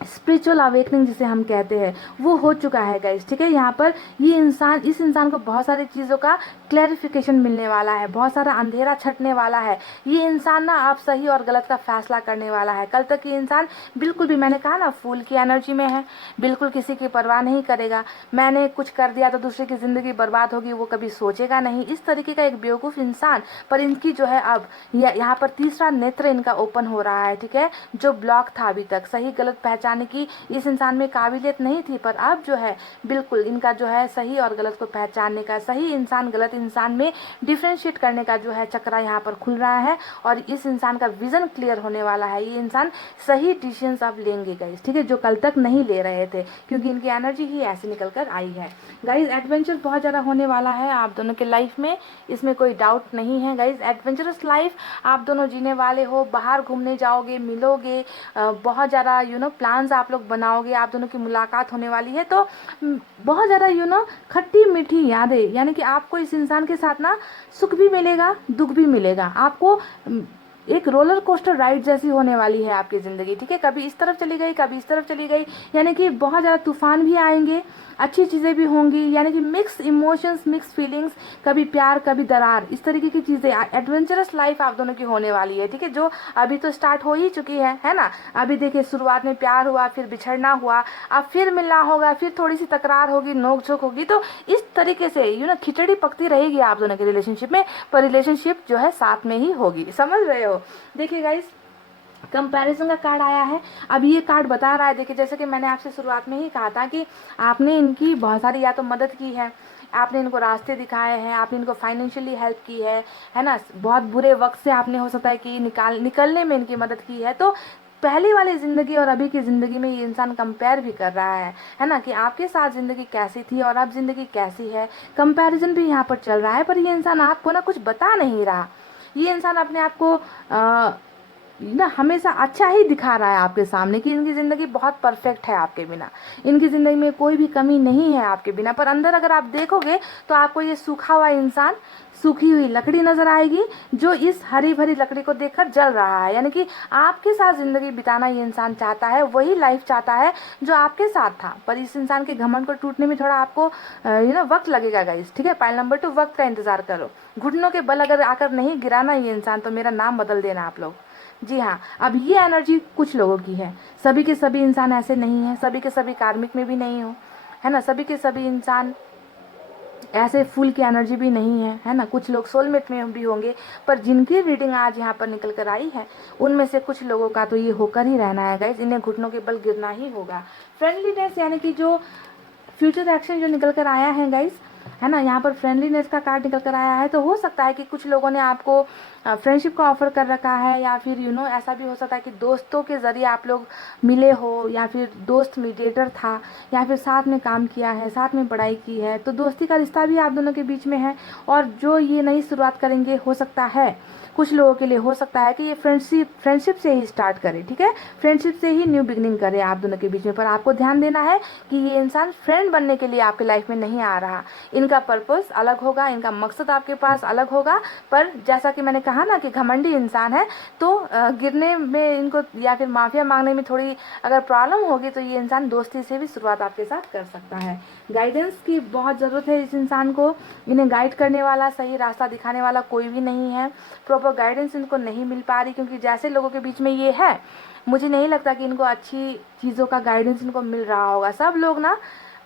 स्पिरिचुअल अवेकनिंग जिसे हम कहते हैं, वो हो चुका है गाइस, ठीक है। यहाँ पर इस इंसान को बहुत सारी चीज़ों का क्लैरिफिकेशन मिलने वाला है, बहुत सारा अंधेरा छटने वाला है। ये इंसान ना आप सही और गलत का फैसला करने वाला है। कल तक ये इंसान बिल्कुल भी, मैंने कहा ना, फूल की एनर्जी में है, बिल्कुल किसी की परवाह नहीं करेगा। मैंने कुछ कर दिया तो दूसरे की ज़िंदगी बर्बाद होगी, वो कभी सोचेगा नहीं। इस तरीके का एक बेवकूफ़ इंसान, पर इनकी जो है अब यहाँ पर तीसरा नेत्र इनका ओपन हो रहा है, ठीक है। जो ब्लॉक था अभी तक, सही गलत पहचानने की इस इंसान में काबिलियत नहीं थी, पर अब जो है बिल्कुल इनका जो है सही और गलत को पहचानने का, सही इंसान गलत इंसान में डिफ्रेंशिएट करने का जो है चक्रा यहाँ पर खुल रहा है, और इस इंसान का विजन क्लियर होने वाला है। ये इंसान सही डिसीजंस अब लेंगे गाइस, ठीक है, जो कल तक नहीं ले रहे थे, क्योंकि इनकी एनर्जी ही ऐसी निकल कर आई है गाइस। एडवेंचर बहुत ज़्यादा होने वाला है आप दोनों के लाइफ में, इसमें कोई डाउट नहीं है गाइस। एडवेंचरस लाइफ आप दोनों जीने वाले हो, बाहर घूमने जाओगे, मिलोगे, बहुत ज़्यादा प्लान्स आप लोग बनाओगे, आप दोनों की मुलाकात होने वाली है, तो बहुत ज़्यादा खट्टी मीठी यादें, यानी कि आपको इस इंसान के साथ ना सुख भी मिलेगा, दुख भी मिलेगा। आपको एक रोलर कोस्टर राइड जैसी होने वाली है आपकी ज़िंदगी, ठीक है। कभी इस तरफ चली गई, कभी इस तरफ चली गई, यानी कि बहुत ज़्यादा तूफान भी आएंगे, अच्छी चीज़ें भी होंगी, यानी कि मिक्स इमोशंस, मिक्स फीलिंग्स, कभी प्यार कभी दरार, इस तरीके की चीज़ें। एडवेंचरस लाइफ आप दोनों की होने वाली है, ठीक है, जो अभी तो स्टार्ट हो ही चुकी है ना। अभी देखिए शुरुआत में प्यार हुआ, फिर बिछड़ना हुआ, अब फिर मिलना होगा, फिर थोड़ी सी तकरार होगी, नोक झोंक होगी, तो इस तरीके से खिचड़ी पकती रहेगी आप दोनों के रिलेशनशिप में, पर रिलेशनशिप जो है साथ में ही होगी, समझ रहे हो। देखिए गाइस, कंपैरिजन का कार्ड आया है। अब ये कार्ड बता रहा है, देखिए जैसे कि मैंने आपसे शुरुआत में ही कहा था कि आपने इनकी बहुत सारी या तो मदद की है, आपने इनको रास्ते दिखाए हैं, आपने इनको फाइनेंशियली हेल्प की है ना, बहुत बुरे वक्त से आपने हो सकता है कि निकलने में इनकी मदद की है। तो पहली वाली ज़िंदगी और अभी की ज़िंदगी में ये इंसान कंपेयर भी कर रहा है ना, कि आपके साथ ज़िंदगी कैसी थी और अब ज़िंदगी कैसी है। कंपैरिजन भी यहाँ पर चल रहा है, पर ये इंसान आपको ना कुछ बता नहीं रहा। ये इंसान अपने आप को हमेशा अच्छा ही दिखा रहा है आपके सामने कि इनकी ज़िंदगी बहुत परफेक्ट है आपके बिना, इनकी ज़िंदगी में कोई भी कमी नहीं है आपके बिना। पर अंदर अगर आप देखोगे तो आपको ये सूखा हुआ इंसान, सूखी हुई लकड़ी नज़र आएगी, जो इस हरी भरी लकड़ी को देखकर जल रहा है। यानी कि आपके साथ ज़िंदगी बिताना ये इंसान चाहता है, वही लाइफ चाहता है जो आपके साथ था। पर इस इंसान के घमंड को टूटने में थोड़ा आपको वक्त लगेगा गाइस, ठीक है। पॉइंट नंबर 2, वक्त का इंतज़ार करो। घुटनों के बल अगर आकर नहीं गिराना ये इंसान, तो मेरा नाम बदल देना आप लोग। जी हाँ, अब ये एनर्जी कुछ लोगों की है, सभी के सभी इंसान ऐसे नहीं हैं, सभी के सभी कार्मिक में भी नहीं हो, है ना, सभी के सभी इंसान ऐसे फूल की एनर्जी भी नहीं है ना। कुछ लोग सोलमेट में भी होंगे, पर जिनकी रीडिंग आज यहाँ पर निकल कर आई है, उनमें से कुछ लोगों का तो ये होकर ही रहना है गाइज, इन्हें घुटनों के बल गिरना ही होगा। फ्रेंडलीनेस, यानी कि जो फ्यूचर एक्शन जो निकल कर आया है गाइज, है ना। यहाँ पर फ्रेंडलीनेस का कार्ड निकल कर आया है, तो हो सकता है कि कुछ लोगों ने आपको फ्रेंडशिप का ऑफर कर रखा है, या फिर ऐसा भी हो सकता है कि दोस्तों के ज़रिए आप लोग मिले हो, या फिर दोस्त मीडिएटर था, या फिर साथ में काम किया है, साथ में पढ़ाई की है, तो दोस्ती का रिश्ता भी आप दोनों के बीच में है। और जो ये नई शुरुआत करेंगे, हो सकता है कुछ लोगों के लिए हो सकता है कि ये फ्रेंडशिप से ही स्टार्ट करें, ठीक है, फ्रेंडशिप से ही न्यू बिगनिंग करें आप दोनों के बीच में। पर आपको ध्यान देना है कि ये इंसान फ्रेंड बनने के लिए आपके लाइफ में नहीं आ रहा, इनका पर्पस अलग होगा, इनका मकसद आपके पास अलग होगा। पर जैसा कि मैंने कहा ना कि घमंडी इंसान है, तो गिरने में इनको या फिर माफिया मांगने में थोड़ी अगर प्रॉब्लम होगी, तो ये इंसान दोस्ती से भी शुरुआत आपके साथ कर सकता है। गाइडेंस की बहुत ज़रूरत है इस इंसान को, इन्हें गाइड करने वाला, सही रास्ता दिखाने वाला कोई भी नहीं है। प्रॉपर गाइडेंस इनको नहीं मिल पा रही, क्योंकि जैसे लोगों के बीच में ये है, मुझे नहीं लगता कि इनको अच्छी चीज़ों का गाइडेंस इनको मिल रहा होगा। सब लोग ना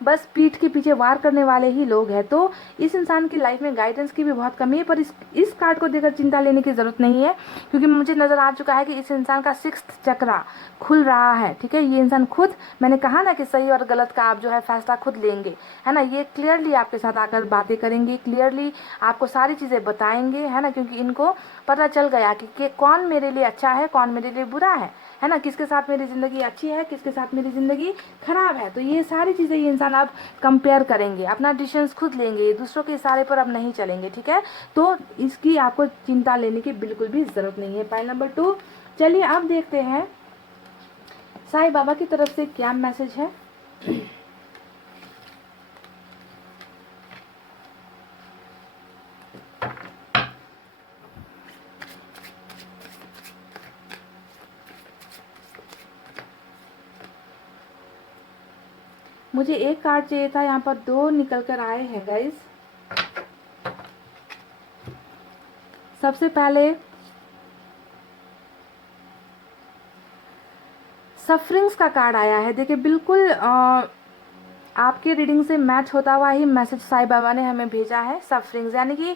बस पीठ के पीछे वार करने वाले ही लोग हैं। तो इस इंसान की लाइफ में गाइडेंस की भी बहुत कमी है। पर इस कार्ड को देखकर चिंता लेने की ज़रूरत नहीं है, क्योंकि मुझे नज़र आ चुका है कि इस इंसान का 6th चक्रा खुल रहा है, ठीक है। ये इंसान खुद, मैंने कहा ना कि सही और गलत का आप जो है फैसला खुद लेंगे, है ना। ये क्लियरली आपके साथ आकर बातें करेंगे, क्लियरली आपको सारी चीज़ें बताएंगे, है ना, क्योंकि इनको पता चल गया कि कौन मेरे लिए अच्छा है, कौन मेरे लिए बुरा है ना, किसके साथ मेरी ज़िंदगी अच्छी है, किसके साथ मेरी ज़िंदगी खराब है। तो ये सारी चीज़ें ये इंसान अब कंपेयर करेंगे, अपना डिसीजंस खुद लेंगे, दूसरों के इशारे पर अब नहीं चलेंगे, ठीक है। तो इसकी आपको चिंता लेने की बिल्कुल भी ज़रूरत नहीं है। पाइल नंबर 2, चलिए अब देखते हैं साईं बाबा की तरफ से क्या मैसेज है। मुझे एक कार्ड चाहिए था, यहाँ पर 2 निकल कर आए हैं गाइस। सबसे पहले सफरिंग्स का कार्ड आया है। देखिए बिल्कुल आपके रीडिंग से मैच होता हुआ ही मैसेज साईं बाबा ने हमें भेजा है। सफरिंग्स यानी कि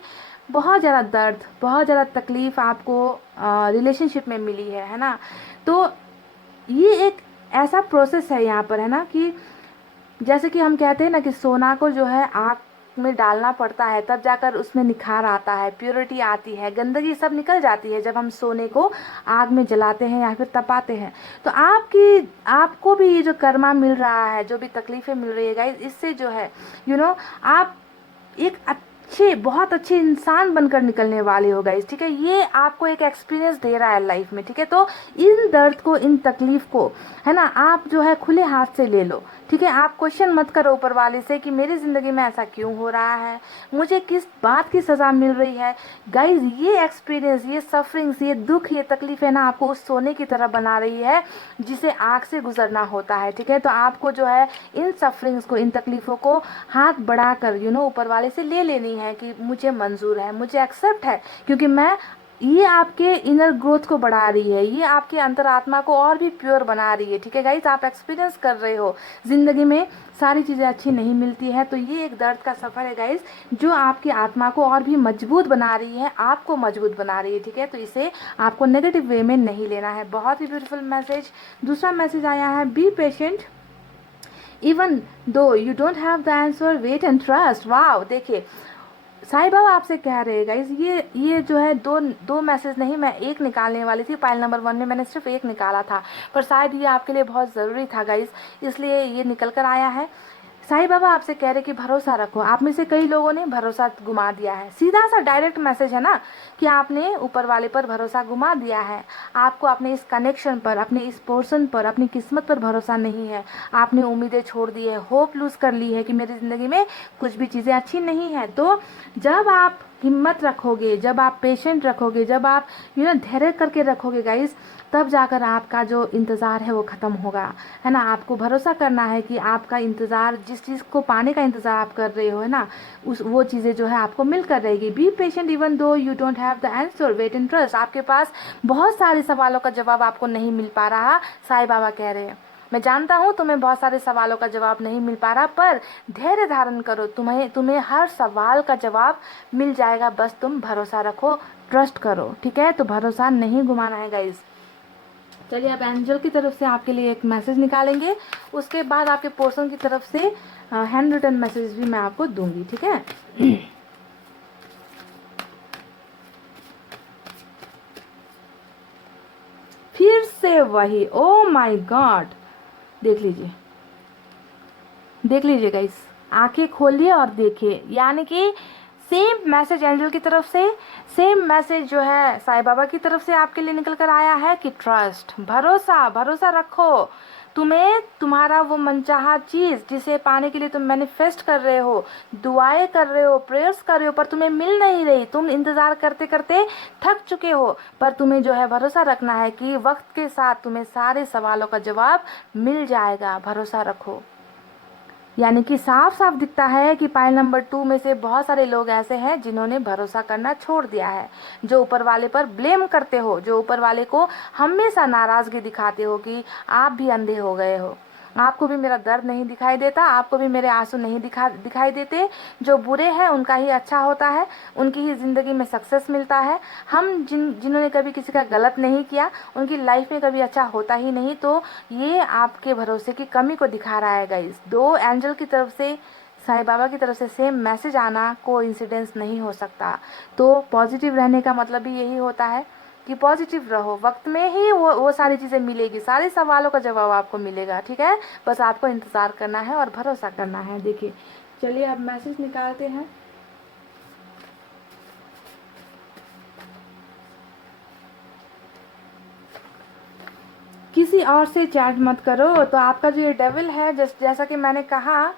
बहुत ज़्यादा दर्द, बहुत ज़्यादा तकलीफ आपको रिलेशनशिप में मिली है ना। तो ये एक ऐसा प्रोसेस है यहाँ पर, है ना, कि जैसे कि हम कहते हैं ना कि सोना को जो है आग में डालना पड़ता है, तब जाकर उसमें निखार आता है, प्योरिटी आती है, गंदगी सब निकल जाती है जब हम सोने को आग में जलाते हैं या फिर तपाते हैं। तो आपको भी ये जो कर्मा मिल रहा है, जो भी तकलीफें मिल रही है गाइस, इससे जो है आप एक बहुत अच्छे इंसान बनकर निकलने वाले हो गाइस, ठीक है। ये आपको एक एक्सपीरियंस दे रहा है लाइफ में, ठीक है। तो इन दर्द को, इन तकलीफ को, है ना, आप जो है खुले हाथ से ले लो, ठीक है। आप क्वेश्चन मत करो ऊपर वाले से कि मेरी ज़िंदगी में ऐसा क्यों हो रहा है, मुझे किस बात की सज़ा मिल रही है। गाइज ये एक्सपीरियंस, ये सफरिंग्स, ये दुख, ये तकलीफ है ना, आपको उस सोने की तरह बना रही है जिसे आग से गुजरना होता है, ठीक है। तो आपको जो है इन सफरिंग्स को, इन तकलीफ़ों को हाथ बढ़ाकर ऊपर वाले से ले लेनी है कि मुझे मंजूर है, मुझे एक्सेप्ट है, क्योंकि ये आपके इनर ग्रोथ को बढ़ा रही है, ये आपके अंतरात्मा को और भी प्योर बना रही है, ठीक है गाइस। आप एक्सपीरियंस कर रहे हो ज़िंदगी में सारी चीज़ें अच्छी नहीं मिलती है, तो ये एक दर्द का सफ़र है गाइस, जो आपकी आत्मा को और भी मजबूत बना रही है, आपको मजबूत बना रही है, ठीक है। तो इसे आपको नेगेटिव वे में नहीं लेना है। बहुत ही ब्यूटीफुल मैसेज। दूसरा मैसेज आया है, be patient even though you don't have the answer, wait and trust. Wow, देखिए साईं बाबा आपसे कह रहे हैं गाइज, ये जो है दो मैसेज नहीं, मैं एक निकालने वाली थी। पाइल नंबर 1 में मैंने सिर्फ एक निकाला था, पर शायद ये आपके लिए बहुत ज़रूरी था गाइज, इसलिए ये निकल कर आया है। साईं बाबा आपसे कह रहे कि भरोसा रखो। आप में से कई लोगों ने भरोसा गुमा दिया है। सीधा सा डायरेक्ट मैसेज है ना कि आपने ऊपर वाले पर भरोसा गुमा दिया है। आपको अपने इस कनेक्शन पर, अपने इस पर्सन पर, अपनी किस्मत पर भरोसा नहीं है। आपने उम्मीदें छोड़ दी है, होप लूज कर ली है कि मेरी ज़िंदगी में कुछ भी चीज़ें अच्छी नहीं है। तो जब आप हिम्मत रखोगे, जब आप पेशेंट रखोगे, जब आप धैर्य करके रखोगे गाइस, तब जाकर आपका जो इंतज़ार है वो ख़त्म होगा, है ना। आपको भरोसा करना है कि आपका इंतज़ार, जिस चीज़ को पाने का इंतज़ार आप कर रहे हो, है ना, वो चीज़ें जो है आपको मिल कर रहेगी। Be patient even though you don't have the answer, wait and trust. आपके पास बहुत सारे सवालों का जवाब आपको नहीं मिल पा रहा, साईं बाबा कह रहे हैं। मैं जानता हूँ तुम्हें बहुत सारे सवालों का जवाब नहीं मिल पा रहा, पर धैर्य धारण करो, तुम्हें हर सवाल का जवाब मिल जाएगा। बस तुम भरोसा रखो, ट्रस्ट करो, ठीक है। तो भरोसा नहीं घुमाना है गाइस। चलिए अब एंजल की तरफ से आपके लिए एक मैसेज निकालेंगे, उसके बाद आपके पर्सन की तरफ से हैंड रिटन मैसेज भी मैं आपको दूंगी, ठीक है। फिर से वही, ओ माय गॉड, देख लीजिए, देख लीजिए गाइस, आंखें खोलिए और देखिए, यानी कि सेम मैसेज एंजल की तरफ से, सेम मैसेज जो है साईं बाबा की तरफ से आपके लिए निकल कर आया है कि ट्रस्ट, भरोसा, भरोसा रखो। तुम्हें तुम्हारा वो मनचाहा चीज जिसे पाने के लिए तुम मैनिफेस्ट कर रहे हो, दुआएं कर रहे हो, प्रेयर्स कर रहे हो, पर तुम्हें मिल नहीं रही, तुम इंतजार करते करते थक चुके हो, पर तुम्हें जो है भरोसा रखना है कि वक्त के साथ तुम्हें सारे सवालों का जवाब मिल जाएगा। भरोसा रखो। यानी कि साफ साफ दिखता है कि पाइल नंबर 2 में से बहुत सारे लोग ऐसे हैं जिन्होंने भरोसा करना छोड़ दिया है, जो ऊपर वाले पर ब्लेम करते हो, जो ऊपर वाले को हमेशा नाराजगी दिखाते हो कि आप भी अंधे हो गए हो, आपको भी मेरा दर्द नहीं दिखाई देता, आपको भी मेरे आंसू नहीं दिखाई देते, जो बुरे हैं उनका ही अच्छा होता है, उनकी ही जिंदगी में सक्सेस मिलता है। हम जिन्होंने कभी किसी का गलत नहीं किया, उनकी लाइफ में कभी अच्छा होता ही नहीं। तो ये आपके भरोसे की कमी को दिखा रहा है गाइस। दो एंजल की तरफ से, साईं बाबा की तरफ से सेम मैसेज आना कोइंसिडेंस नहीं हो सकता। तो पॉजिटिव रहने का मतलब भी यही होता है कि पॉजिटिव रहो, वक्त में ही वो सारी चीज़ें मिलेगी, सारे सवालों का जवाब आपको मिलेगा, ठीक है। बस आपको इंतज़ार करना है और भरोसा करना है। देखिए, चलिए अब मैसेज निकालते हैं। किसी और से चैट मत करो। तो आपका जो ये डेविल है, जैसा कि मैंने कहा,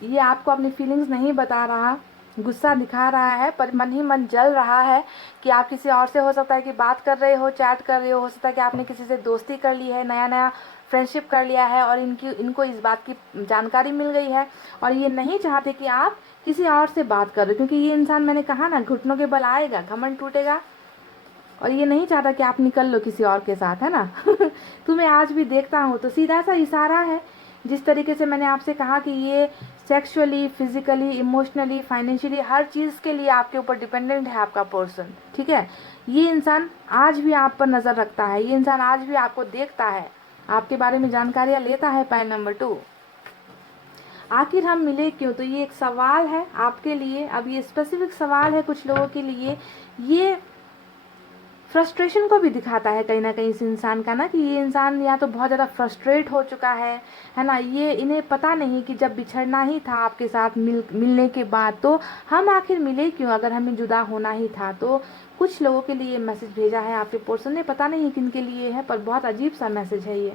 ये आपको अपनी फीलिंग्स नहीं बता रहा, गुस्सा दिखा रहा है, पर मन ही मन जल रहा है कि आप किसी और से, हो सकता है कि बात कर रहे हो, चैट कर रहे हो सकता है कि आपने किसी से दोस्ती कर ली है, नया नया फ्रेंडशिप कर लिया है, और इनको इस बात की जानकारी मिल गई है, और ये नहीं चाहते कि आप किसी और से बात करो, क्योंकि ये इंसान, मैंने कहा ना, घुटनों के बल आएगा, घमंड टूटेगा, और ये नहीं चाहता कि आप निकल लो किसी और के साथ, है ना। तो मैं आज भी देखता हूँ, तो सीधा सा इशारा है। जिस तरीके से मैंने आपसे कहा कि ये सेक्सुअली, फिजिकली, इमोशनली, फाइनेंशियली, हर चीज़ के लिए आपके ऊपर डिपेंडेंट है आपका पर्सन, ठीक है। ये इंसान आज भी आप पर नज़र रखता है, ये इंसान आज भी आपको देखता है, आपके बारे में जानकारियाँ लेता है। पाइल नंबर 2, आखिर हम मिले क्यों? तो ये एक सवाल है आपके लिए। अब ये स्पेसिफिक सवाल है कुछ लोगों के लिए। ये फ्रस्ट्रेशन को भी दिखाता है कहीं ना कहीं इस इंसान का ना, कि ये इंसान या तो बहुत ज़्यादा फ्रस्ट्रेट हो चुका है ना। ये इन्हें पता नहीं कि जब बिछड़ना ही था आपके साथ मिलने के बाद, तो हम आखिर मिले क्यों अगर हमें जुदा होना ही था। तो कुछ लोगों के लिए मैसेज भेजा है आपके पर्सन ने, पता नहीं किन के लिए है, पर बहुत अजीब सा मैसेज है ये।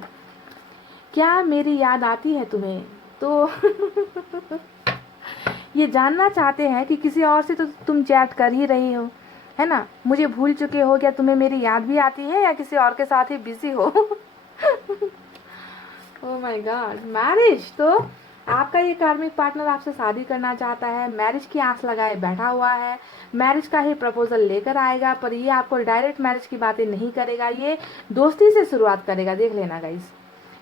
क्या मेरी याद आती है तुम्हें? तो ये जानना चाहते हैं कि किसी और से तो तुम चैट कर ही रही हो, है ना, मुझे भूल चुके हो, क्या तुम्हें मेरी याद भी आती है, या किसी और के साथ ही बिजी हो। Oh my God. मैरिज, तो आपका ये कार्मिक पार्टनर आपसे शादी करना चाहता है, मैरिज की आस लगाए बैठा हुआ है, मैरिज का ही प्रपोजल लेकर आएगा, पर ये आपको डायरेक्ट मैरिज की बातें नहीं करेगा, ये दोस्ती से शुरुआत करेगा। देख लेना गाइस,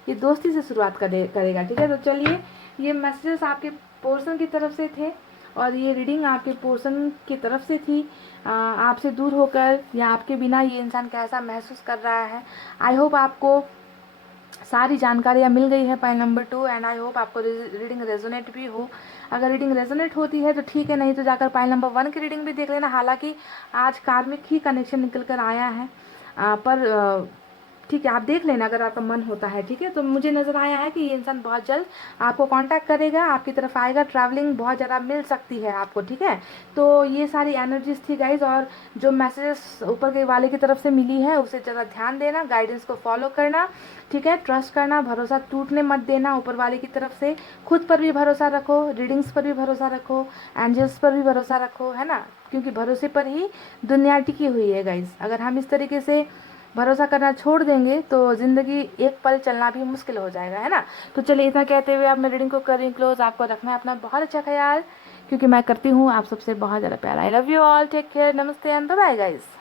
ये दोस्ती से शुरुआत करेगा, ठीक है। तो चलिए, ये मैसेजेस आपके पोर्सन की तरफ से थे, और ये रीडिंग आपके पोर्सन की तरफ से थी। आपसे दूर होकर या आपके बिना ये इंसान कैसा महसूस कर रहा है। आई होप आपको सारी जानकारियाँ मिल गई है pile number 2, and I hope आपको रीडिंग रेजोनेट भी हो। अगर रीडिंग रेजोनेट होती है तो ठीक है, नहीं तो जाकर पाइल नंबर 1 की रीडिंग भी देख लेना। हालांकि आज कार्मिक ही कनेक्शन निकल कर आया है, पर ठीक है, आप देख लेना अगर आपका मन होता है, ठीक है। तो मुझे नज़र आया है कि ये इंसान बहुत जल्द आपको कांटेक्ट करेगा, आपकी तरफ आएगा, ट्रैवलिंग बहुत ज़्यादा मिल सकती है आपको, ठीक है। तो ये सारी एनर्जीज थी गाइज, और जो मैसेजेस ऊपर के वाले की तरफ से मिली है उसे ज़्यादा ध्यान देना, गाइडेंस को फॉलो करना, ठीक है। ट्रस्ट करना, भरोसा टूटने मत देना ऊपर वाले की तरफ से। खुद पर भी भरोसा रखो, रीडिंग्स पर भी भरोसा रखो, एंजल्स पर भी भरोसा रखो, है ना, क्योंकि भरोसे पर ही दुनिया टिकी हुई है गाइज। अगर हम इस तरीके से भरोसा करना छोड़ देंगे तो ज़िंदगी एक पल चलना भी मुश्किल हो जाएगा, है ना। तो चलिए, इतना कहते हुए आप मैं रीडिंग को कर रही हूँ क्लोज। आपको रखना है अपना बहुत अच्छा ख्याल, क्योंकि मैं करती हूँ आप सबसे बहुत ज़्यादा प्यार। I love you all, take care, नमस्ते एंड बाय बाय गाइस।